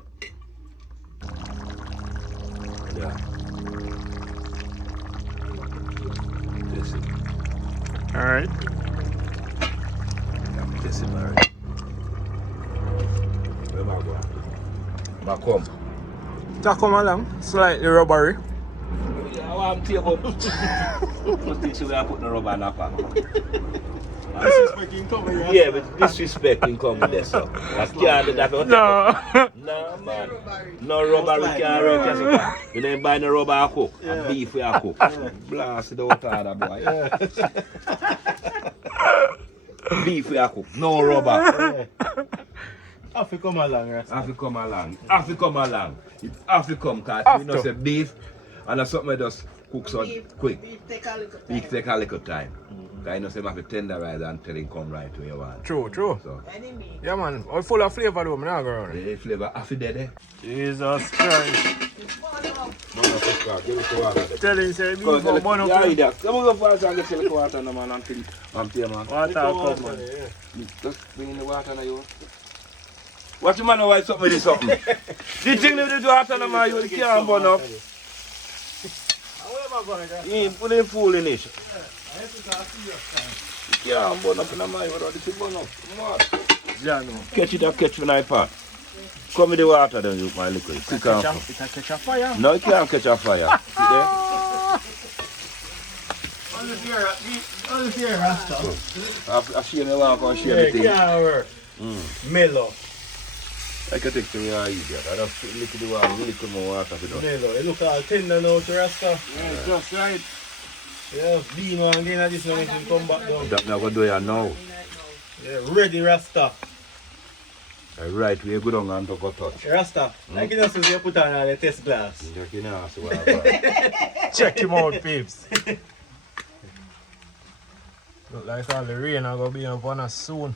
Yeah. This it. Alright. This it, alright. Where am I going? Back home. Just come along, slightly rubbery. Yeah, I want to take up. Must teach you where I put the rubber in the pack. Disrespecting cover, yeah. Yeah, but disrespecting come with this, so. That's can't do that. No. No, man. No rubber we can't rent as a pack. You don't buy no rubber I cook. And beef we I cook. Blast it out of that boy. Beef we I cook. No rubber. Have to come along, Rasta. Have to come along. Have to come along. It have to come, because Have you know to. say beef and that's something that just cooks out quick. Beef take a little time. Beef take a little time. Because you know say you have to tenderize until it come right where you want. True, true. So Any meat. Yeah, man. We're full of flavor, though. I'm not going the flavor have to dead eh? Jesus Christ. It's fun up. Give it to water. Tell him, say, beef Come for one yeah, up. idiot. Come on, go fast and get some water no, man, until I'm here, man. Water come, man. Just bring in the water now, you. What you man know why something with this something? The thing with the water now, man, you can't burn up. Where am I going, Rasta? You ain't put in fool in it. I have to go see your time. You can't burn up in the mind, what this is burn up. Come on. Yeah, no. Catch it up, catch when I pot. Come with the water then, you my liquid. Quick off. It can catch a fire. No, you can't catch a fire. See there? Only fear, Rasta. I share me walk and share Yeah, me thing. can't work. Mellow. I can take to me all idiot. I just lick the water, really put more water for that. Mellow. You look all tender now to Rasta. Yeah, just right. Yeah, bean one again at this one when you come back down. That now go do it now. Yeah, ready, Rasta. Right, we go down and go touch. Rasta, like you know, since you put on all the test glass. You know, so whatever. Check him out, peeps. Look like all the rain are going to be upon us soon.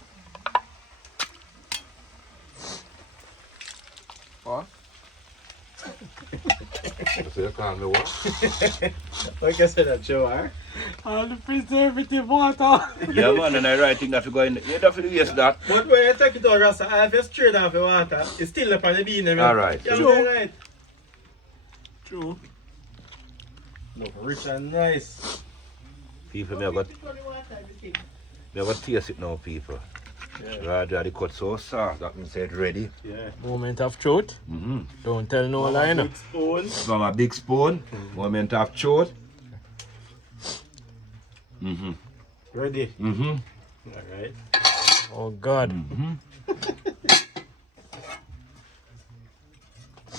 What? So you call me what? Like I said, that show, huh? All the preservative water. Yeah, man, and I right thing that we go in. You don't feel yes that. But when you take it out, Rasta, I have straight off the water. It's still up on the bean. Alright. Yeah, True. right. True. Look rich and nice. People, me have got taste it now, people. Yeah. Rather the cut so soft, that means it's ready. Yeah. Moment of truth. Don't tell no lie, no. Big spoon. From a big spoon, moment of chode. Ready. Alright. Oh, God.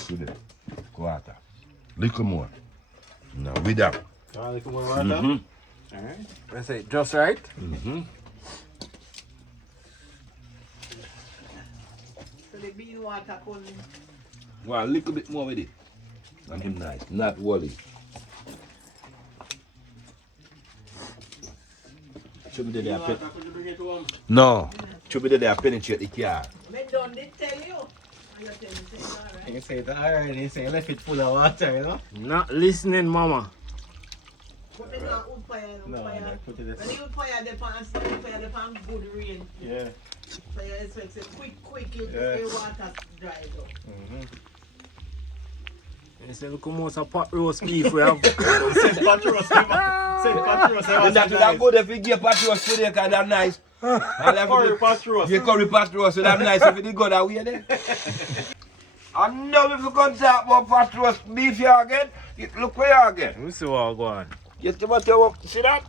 Good it. Water. Little more. Now with that. A little more water. Alright. Let's say just right. So the bean water come. Well, a little bit more with it. And him nice, not wally. Should be there. Water, could you bring it home? No. Should be there penetrate the car. Me done did tell you. And you tell me say it's alright. You say that alright, you say left it full of water, you know? Not listening, mama. But me not wood fire, No, fire. no, put it When you fire the pan, fire the pan good rain. Yeah. So you expect it quick, you Yeah. the water dry up. You say, look how much of pot roast beef we have. Said Patros, said Patros. And that would good if you give pot roast today, because that's nice. Curry Patros. You curry pot roast, so that's nice if you did go that way there. And now if you come talk about pot roast beef here again, look where you again. We see what go on. Just about you see that?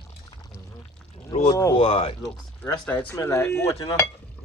Road boy. Looks, Rasta, it smell like goat, you know.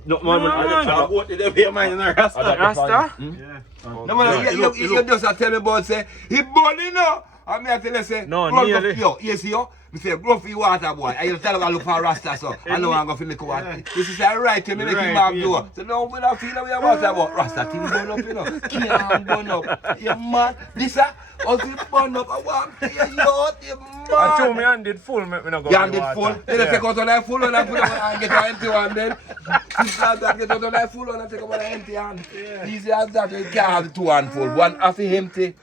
No, man, I just goat in the way, man, you know, Rasta. Rasta? Yeah. No, man, you just tell me about say, he born, you know. And me I tell you say, No, run nearly. for yo, yes yo. Me say, grow for your water boy. And you tell him I look for Rasta so. I know I'm going to lick one. This is a right to me make him back door. So no, we don't feel that we are about Rasta thing burn up, you know. Can't burn up. You mad? This a, how it burn up? I want to hear you out, you mad? I told me hand it full, make me not go You for hand the it water. full, then you take out on that full one and put it on and get an empty one then. Simple as that, get out on that full one and take out an empty hand. Easy as that, you can't have the two hand full. One half is empty.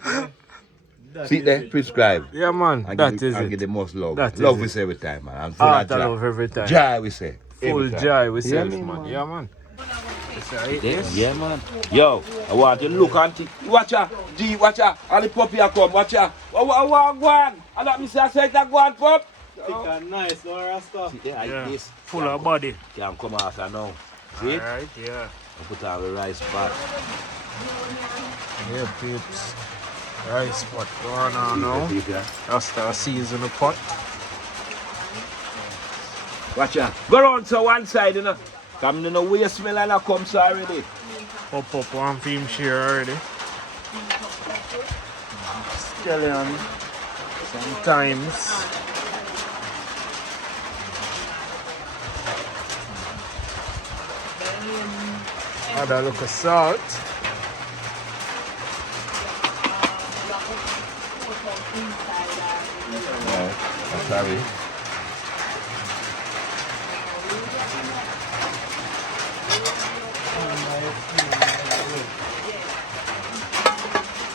See there, prescribe. Yeah, man, And that give, is and it. give the most love. That is Love we it. say every time, man. And full Heart of of joy. love every time. Joy we say. Full every time. joy with self, me, man. Yeah, man. Yeah, man. Yo, I want you to look auntie. Watch her. G, watch her. And the puppy a come, watch her. I want go on. And that me say I said that go on, pup. Thick and nice, no, Rasta. See, yeah, Yeah. this. Full of body. Can come after now. See it? Alright, yeah. I put on the rice pot. Yeah, peeps. Rice pot going on now. Yeah. Rasta season the pot. Watch her. Go round to one side, you know. Come in the way smell and I come so already. Up one film share already. Scallion. Sometimes. Add a look of salt. Sorry.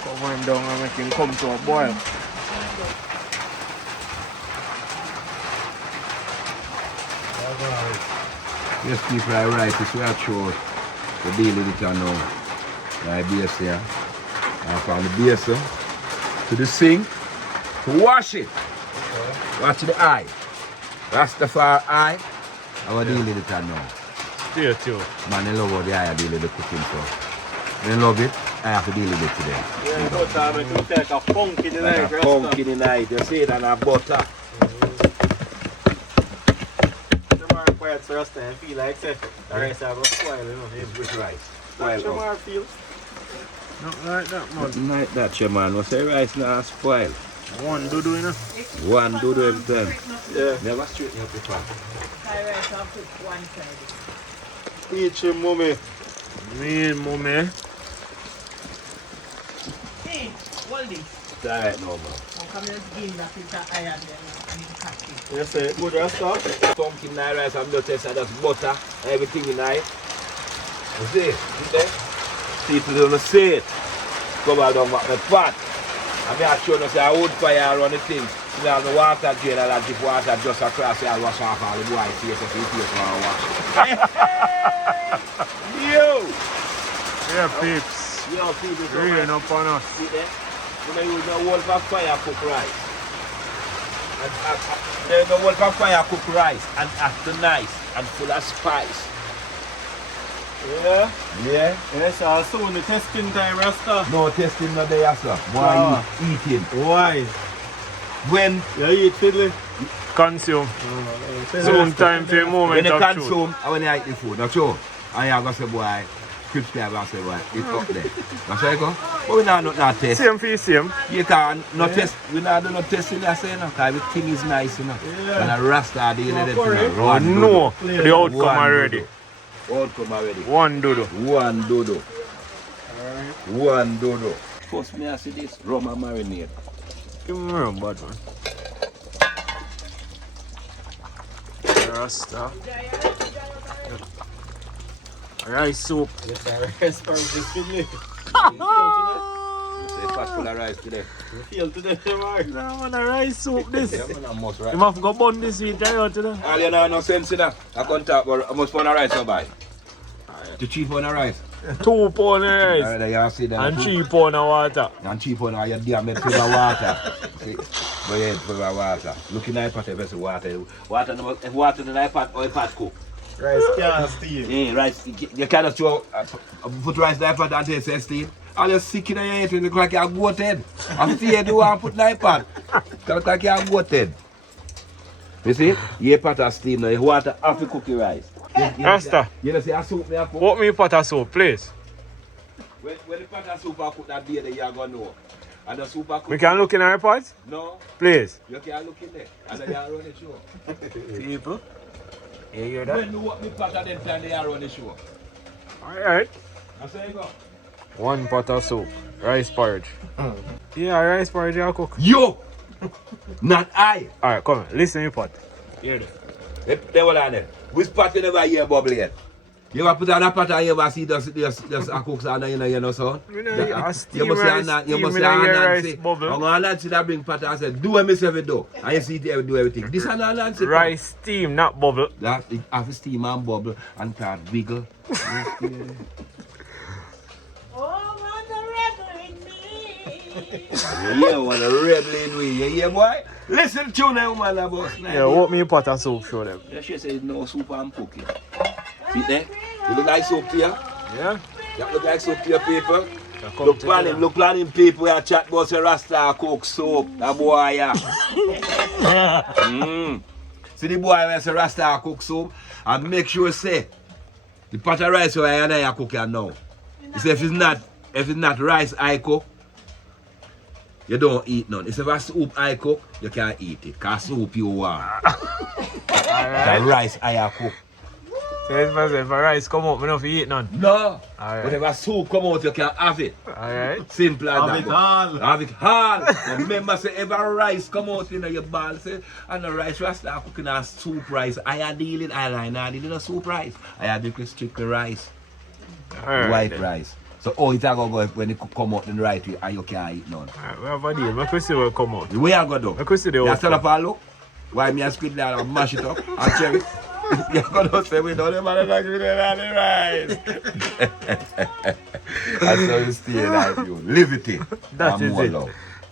Cover him down and make him come to a boil. Yes, people are right. It's where I chose to deal with it now. My base here. And from the base to the sink to wash it. Watch the eye. Rastafari eye. I will deal with it now. Stay tuned. Man, I love how the eye I deal with the cooking so. I love it. I have to deal with it today. Yeah, go time it look like a funk in the Like night, a Rasta. pumpkin in the night. You see it and a butter. Tomorrow quiet, so Rasta, and feel like say, the rice have a spoil, you know. It's with rice. That's Spoil tomorrow feel. Not like that, man. Nothing like that, your man. What's the rice now spoil? One do you know? One do every time. Yeah. Never straighten up the pan. I rice I'll put one side. Teach him, mommy. Me, mommy. Hey, hold this. It's alright now, man. I'll come and give that piece of iron there and you catch it. You say, good Rasta? Pumpkin in the rice, I'm just saying that's butter, everything in it. You see? See there? People don't see it. Come out down with the pot. I mean, I show you say I would fire on the thing. You have the water drain and I give water just across here, I'll wash off all the boy face if you face for a wash. Yo! Yeah, peeps. Yo, people, so Rain much. up on us. See there? You know, use no wall for fire cook rice. There's no wall for fire cook rice and after nice and full of spice. Yeah. Yeah? Yes, also in the testing time, Rasta. No testing no day, sir. Boy, Ah. eating. Why? When You eat fiddly? Consume. Soon time for a moment you of truth. consume and when you eat the food, not true. And you have to say, boy, subscribe and say, boy, it's up there. That's how you go. But we not test. Same for you, same. You can't not test. We not do no testing, you say, no, because everything is nice, you know. Yeah. And a Rasta deal with it, you know. Oh, One no. Clear. The outcome One already. dodo. Outcome already. One dodo. One dodo. One dodo. First me I see this rum and marinate. Give me a bad man. Rasta. Rice soup. Yes, I rice from this fiddly. Say pot full of rice today. You feel today, tomorrow. No, man, a rice soup this. Yeah, man, I must You rice. have to go bun this sweet out today. All you know no sense in that. I can't talk about how much pound of rice I buy. Too cheap on the rice. 2 pound of rice. Alright, you see that. And 3 pound of water. And cheap on your damn head full of water. See? But yeah, full of water. Looking at pot, if water. Water, if water in the pot or a pot cook. Rice can't steam. Yeah, rice. You cannot throw put rice in the pot and say steam. All you sick in your head, you look like you're goat head. I'm fear you want to put in the pot. You look like you're goat head. You see? You pot of steam now. You water half the cookie rice. Rasta, You know see a soup me a cook? what me pot of soup, please? When the pot of soup I cook that day, you are going to know. And the soup I cook... We can look in our pot? No. Please. You can look in there. And then you are running the show. People. You hear that? When you walk me pot of them time, they are running the show. Alright. That's how you go. 1 pot of soup. Rice porridge. Yeah, rice porridge I'll cook. You! Not I. Alright, come on. Listen to your pot. Hear that? They were on there. Which pot you never hear bubble yet? You ever put on a pot and you ever see just a cook and you know sound? You know, a steam You must rice, say steam, you must you say know, your rice Nancy. bubble. I'm going to Nancy that bring pot and say, do what me say we do. And you see it do everything. This is not Nancy. Rice steam, not bubble. That have a steam and bubble and start wiggle. Oh, what a rebel in me. You hear what a rebel in we. You hear boy? Listen to them man about Yeah, what me pot of soup show them. Yeah, she says no soup and cooking. See there? You look like soup to you? Yeah? You look like soup to your people? Come Look together. plan him people who chat about the Rasta cook soup. That boy yeah. See the boy when say Rasta cook soup and make sure say the pot of rice where I cook it now. He say if it's not rice I cook, you don't eat none. If it's soup I cook, you can't eat it. Cause soup you want. The rice I cook. So if a rice come up, we don't eat none. No. Alright. Whatever soup come out, you can have it. Alright. Simple as Have that. it all. Have it all. But remember, say, every rice come out in your ball, say, and the rice you start cooking a soup rice. I am dealing, I dealing a soup rice. I am dealing strictly rice. Alright. White then. rice. So, oh, it's going to go when it come out in the right way, and you can't eat none. Alright, we have a deal. Make we see what come out. Where you going to do? Make we see the You stand up outcome. and look. Why me and squid down and mash it up and cherry? You're going to say we don't have any rice. That's how you stay like you. Live it in. That And is more it. love.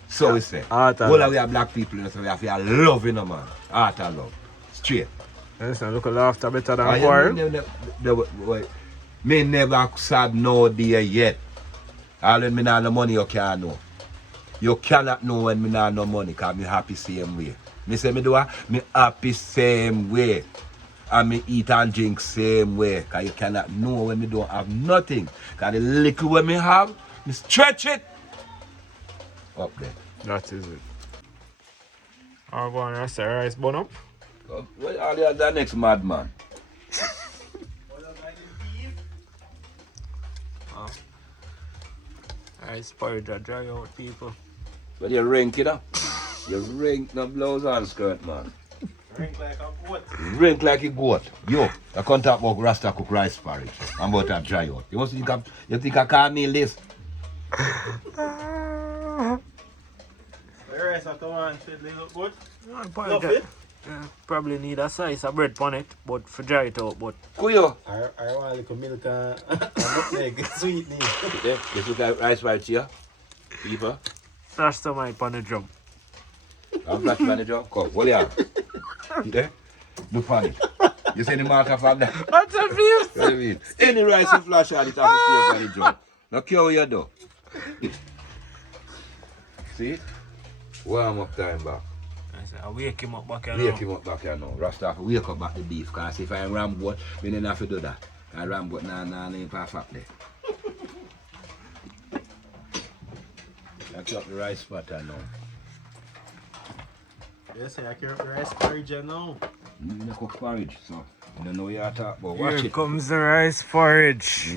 So we say. Heart and All love. we are black people, you know, so we have to have love in a man. Heart and love. Straight. Listen, look at laughter better than And you quarrel. me never sad no day yet. All when me not no money, you can't know. You cannot know when me not no money, because me happy same way. Me say me do what? Me happy same way. And me eat and drink same way. Because you cannot know when me don't have nothing. Because the little when me have, me stretch it up there. That is it. I'll go and rest the rice bun up. Well, all the other next madman. Rice porridge are dry out, people. But you rank it up. You rank no blouse and skirt, man. Drink like a goat. Rank like a goat. Yo, I can't talk about Rasta cook rice porridge. I'm about to dry out. You think I can't meal this? The rice at the one should look good. Yeah, Love porridge, it. probably need a slice of bread on it, but for dry it out, but Kuyo. I want a little milk and nutmeg, sweetening. Yeah, this look like rice porridge here. People. that's the mic on the drum. I'm flash manager. Come, what you have? Yeah? Look funny. You see the marker from there? What's the view? What do you mean? Any rice you flash on it, have to stay for the job. Now care what you do. See? Warm up time back. I wake him up back here Wake now. him up back here now. Rasta wake up back the beef. Because if I ram goat, we don't have to do that. I ram goat nah ain't perfect there. I cut the rice butter now. Yes, I can rice porridge now. You don't cook porridge, so you don't know what you're talking about. Watch Here it. comes the rice porridge.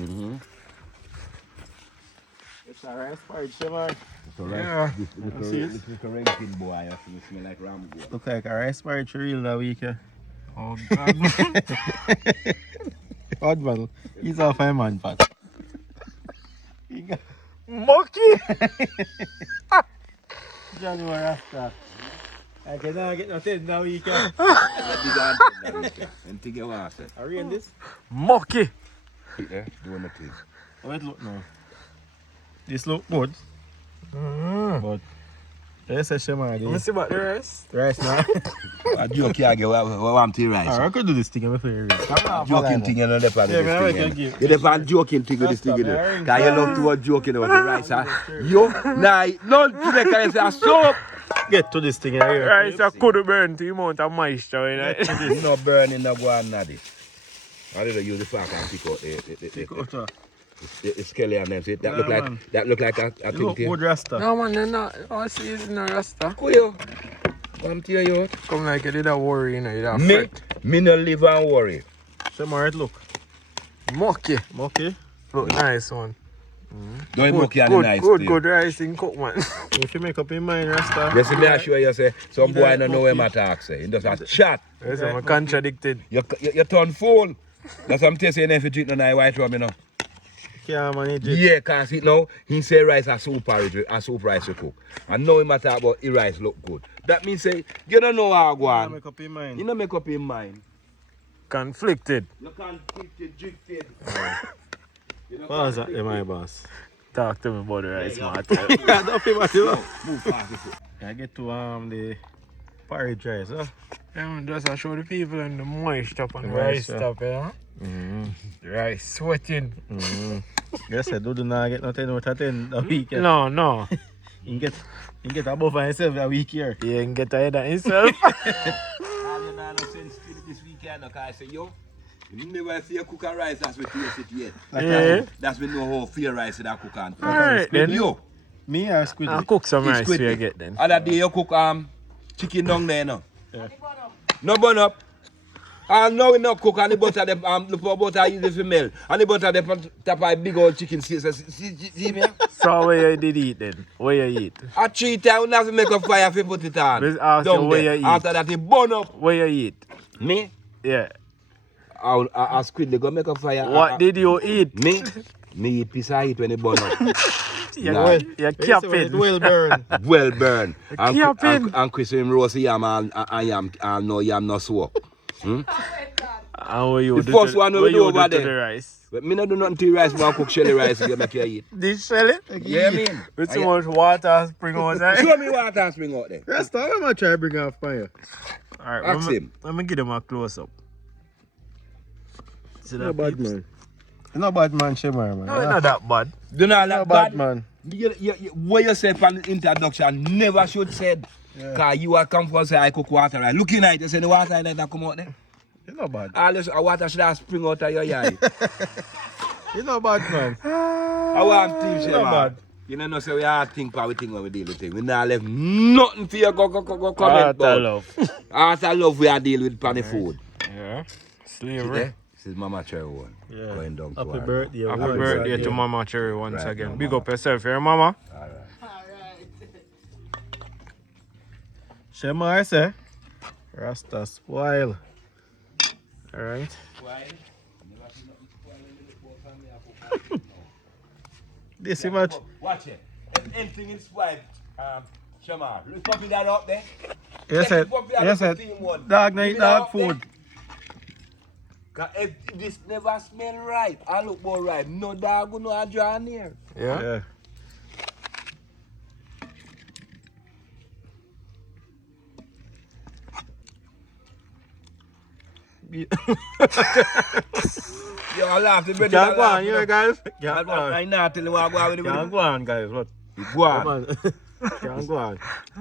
It's a rice porridge, man. So Yeah. This ranking boy, I feel smell like ram goat. Look like a rice porridge real that week. Oh God. Odd man, he's off a man pot. He got Monkey! John Rasta. I cannot get nothing now week. And think you want to say. I read this. Monkey! Yeah, do nothing. How it look now? This look good. But let's say Let me man, see about the rice. the rice now. I joke here, get what tea rice. I could do this thing before you read. Joking thing, you know, the pan Yeah, man, I this can thing. give- You the joking thing with this thing, you know. Stop, Because you love to watch joking about the rice, huh? Yo, nah, none today can you say a soap. Get to this thing here. Rice that could burn the amount of moisture in it. You know burning no go on naddy. I didn't use the fork and pick out the skelly and them. See, that look like a You thing look there. good Rasta. No man, they're not. I see it's no Rasta. Kuyo. Come to you. Come like you did a worry, you know, you did Me no live and worry. Show me how it look. Mucky. Okay. Look nice one. Don't Good, monkey and good, nice good, to good rice in cook, man. If you make up your mind, Rasta. You see me assure you say, some boy that don't know where monkey. my talk say. He just a chat. Yes, I'm contradicted. You turn fool. That's what I'm telling you if you drink no white rum, you know. Yeah, man, it Yeah, cause it now, he say rice a soup porridge, a soup rice to cook. And now he talk about the rice look good. That means say, you don't know how to go on. make up your mind. You don't make up your mind. Conflicted. You can't drifted. Pause that, my boss. Talk to me about the rice, man. Yeah, don't feel much, you know. Move past it. I get to the porridge rice, huh? Yeah, man, just to show the people and the moisture on the The rice moisture. stuff, yeah? The rice sweating. Yes, I do not get no 10 out of 10 a week. Yeah. No. You get above myself a week here. You can get ahead of himself. All you know no sense still this weekend, because I say, yo, you never see a cook and rice, that's what you sit yet. Yeah. That's when know how fair rice that cook and Alright, then. Yo, Me or squid? I'll cook some rice squid. for you get then. other day you cook chicken down there no. No burn up. And now we not cook and the butter them look for butter easy for melt. And the butter them on top of big old chicken see me? So where you did eat then? Where you eat? At 3 times we have to make a fire to put it on. Just ask Down you where there. you eat. After that it burn up. Where you eat? Me? Yeah. I squid they go make a fire. What did you eat? Me eat piece of it when it burn up. You Nah. you It capping. will burn. Well burn. Capping. And Chris him roast yam and yam and no yam no soak. And what you The do first to, one we what do you over do to there. the rice? But me not do nothing to the rice, but I cook shelly rice to make you eat. This shelly? Yeah, mean. With so much water spring outside. Show me what I spring out there. Rasta, I'm going to try to bring off fire. Alright, Ask him. let me give him a close up. See No that bad peeps? man. No bad man, Shemar, man. No, it's not that bad. Do not No like bad bad. man. What you said from the introduction never should said. Because you are come for say I cook water right. Looking at it, you say the water in it that come out there. You no bad. All this water should have spring out of your eye. You no bad man. I want team No man. bad. You know say we are think for we think when we deal with things. We not left nothing for you go comment Heart about. of love. Heart of love we are deal with pan the food. Yeah. See Slavery. there? This is Mama Cherry one. Yeah. Going down to Happy her. birthday. Happy once birthday again. to Mama Cherry once Right, again. Mama. Big up yourself here, Mama. Alright. Shemar, say. Rasta spoil. Alright. This is much. Watch it. If anything is spoiled, Shamar, let's copy that up there. Yes, sir. Yes, sir. Dog, no eat dog food. Cause if this never smell right, I look more right. No dog will not draw near. Yeah? Yeah. Yo, I laugh the bread. Can't go on, you know, guys. Can't go I on. not tell you what I go on with Can't the go on, guys. What? Go Come on. on. Can't go on.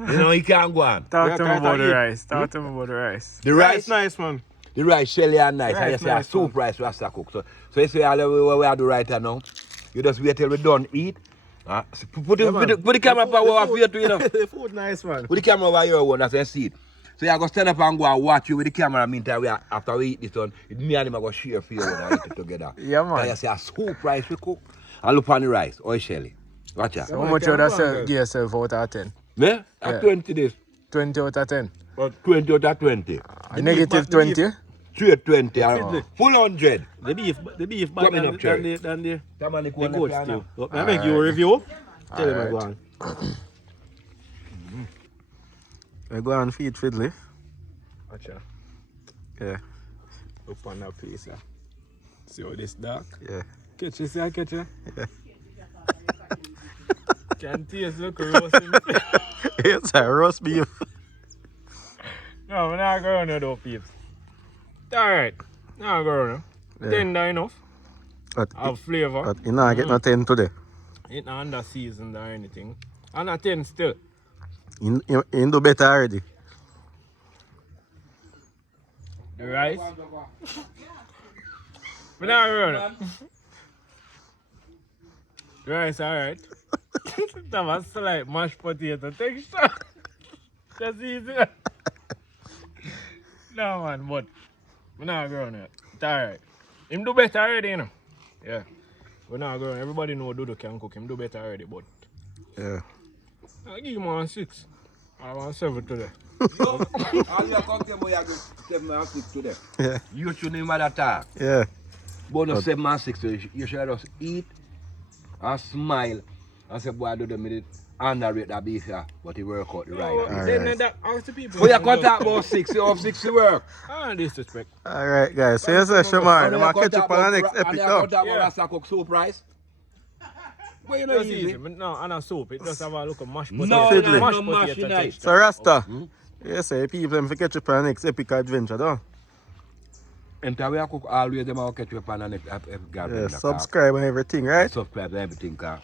You know, he can't go on. Talk Yeah, to me can't about the eat. rice. Talk to me about the rice. The Rice rice, nice, man. the rice shelly and nice. I Rice just say a nice, soup rice Rasta cook. So you say all the way I do right now. You just wait till we done eat. So put the camera for our feet to you know. The food nice, man. Put the camera over your one as I see it. So you go stand up and go and watch you with the camera meantime after we eat this one. Me and him go share for you and eat it together. Yeah, man. And you say a soup rice we cook. And look on the rice, oil shelly. Watch out. So how much you would give yourself out of 10? Me? Yeah. At 20 this. 20 out of 10. 20 out of 20. Negative 20? Straight 20. Fiddly. Full 100. The beef Come in up, Cherry. than the Come on, the goat stew. Look, I make you a review. Tell him I go on. I go on feed Fiddly. Watch out. Yeah, Up on that piece. See how this dark? yeah. Catch you, see I catch you? Yeah. Can't taste the roasting. It's a roast beef. No, we're not going to do peeps. Alright. Now go Yeah. Tender enough. But Have flavour. but you know I get no 10 today. It's not under seasoned or anything. And a 10 still. You do better already. The rice. But now run. The rice alright. That was slight mashed potato texture. That's easy. No man, but we're not growing it. It's alright. Him do better already, you know. Yeah. We're not growing. Everybody know Dodo can cook. Him do better already, but Yeah. I give him one 6. I want 7 today. All you come here, boy, I go 7 and 6 today. Yeah. You should name that talk. Yeah. But no 7 and 6, so you should just eat and smile and say, boy, I do the minute underrate that beef here, but he work out the right. Then that ask the people. But you can't talk about 6, you have 6 to work. Ah, disrespect. Alright guys, so you say Shamar, I'm gonna catch up on the next And you episode. can't talk about Yeah. Rasta cook soup rice. But you know That's easy. easy. But no, and a soup. It just have a look of mashed No, potato. no, mashed no mash potato in it. texture. So Rasta, you say people them for catch up on the next epic adventure, though. And we are cook always them will catch you up on the next Yeah, subscribe and everything, right? Subscribe and everything, car.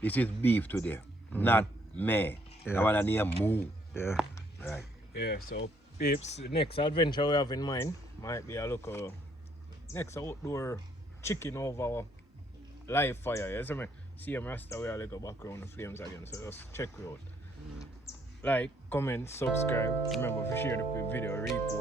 This is beef today, not me. Yeah. I want to name Moo. Yeah. Right. Yeah, so peeps, the next adventure we have in mind might be a look of next outdoor chicken over live fire. You see me? See him Rasta we are like a background of flames again, so just check it out. Like, comment, subscribe. Remember to share the video, repost.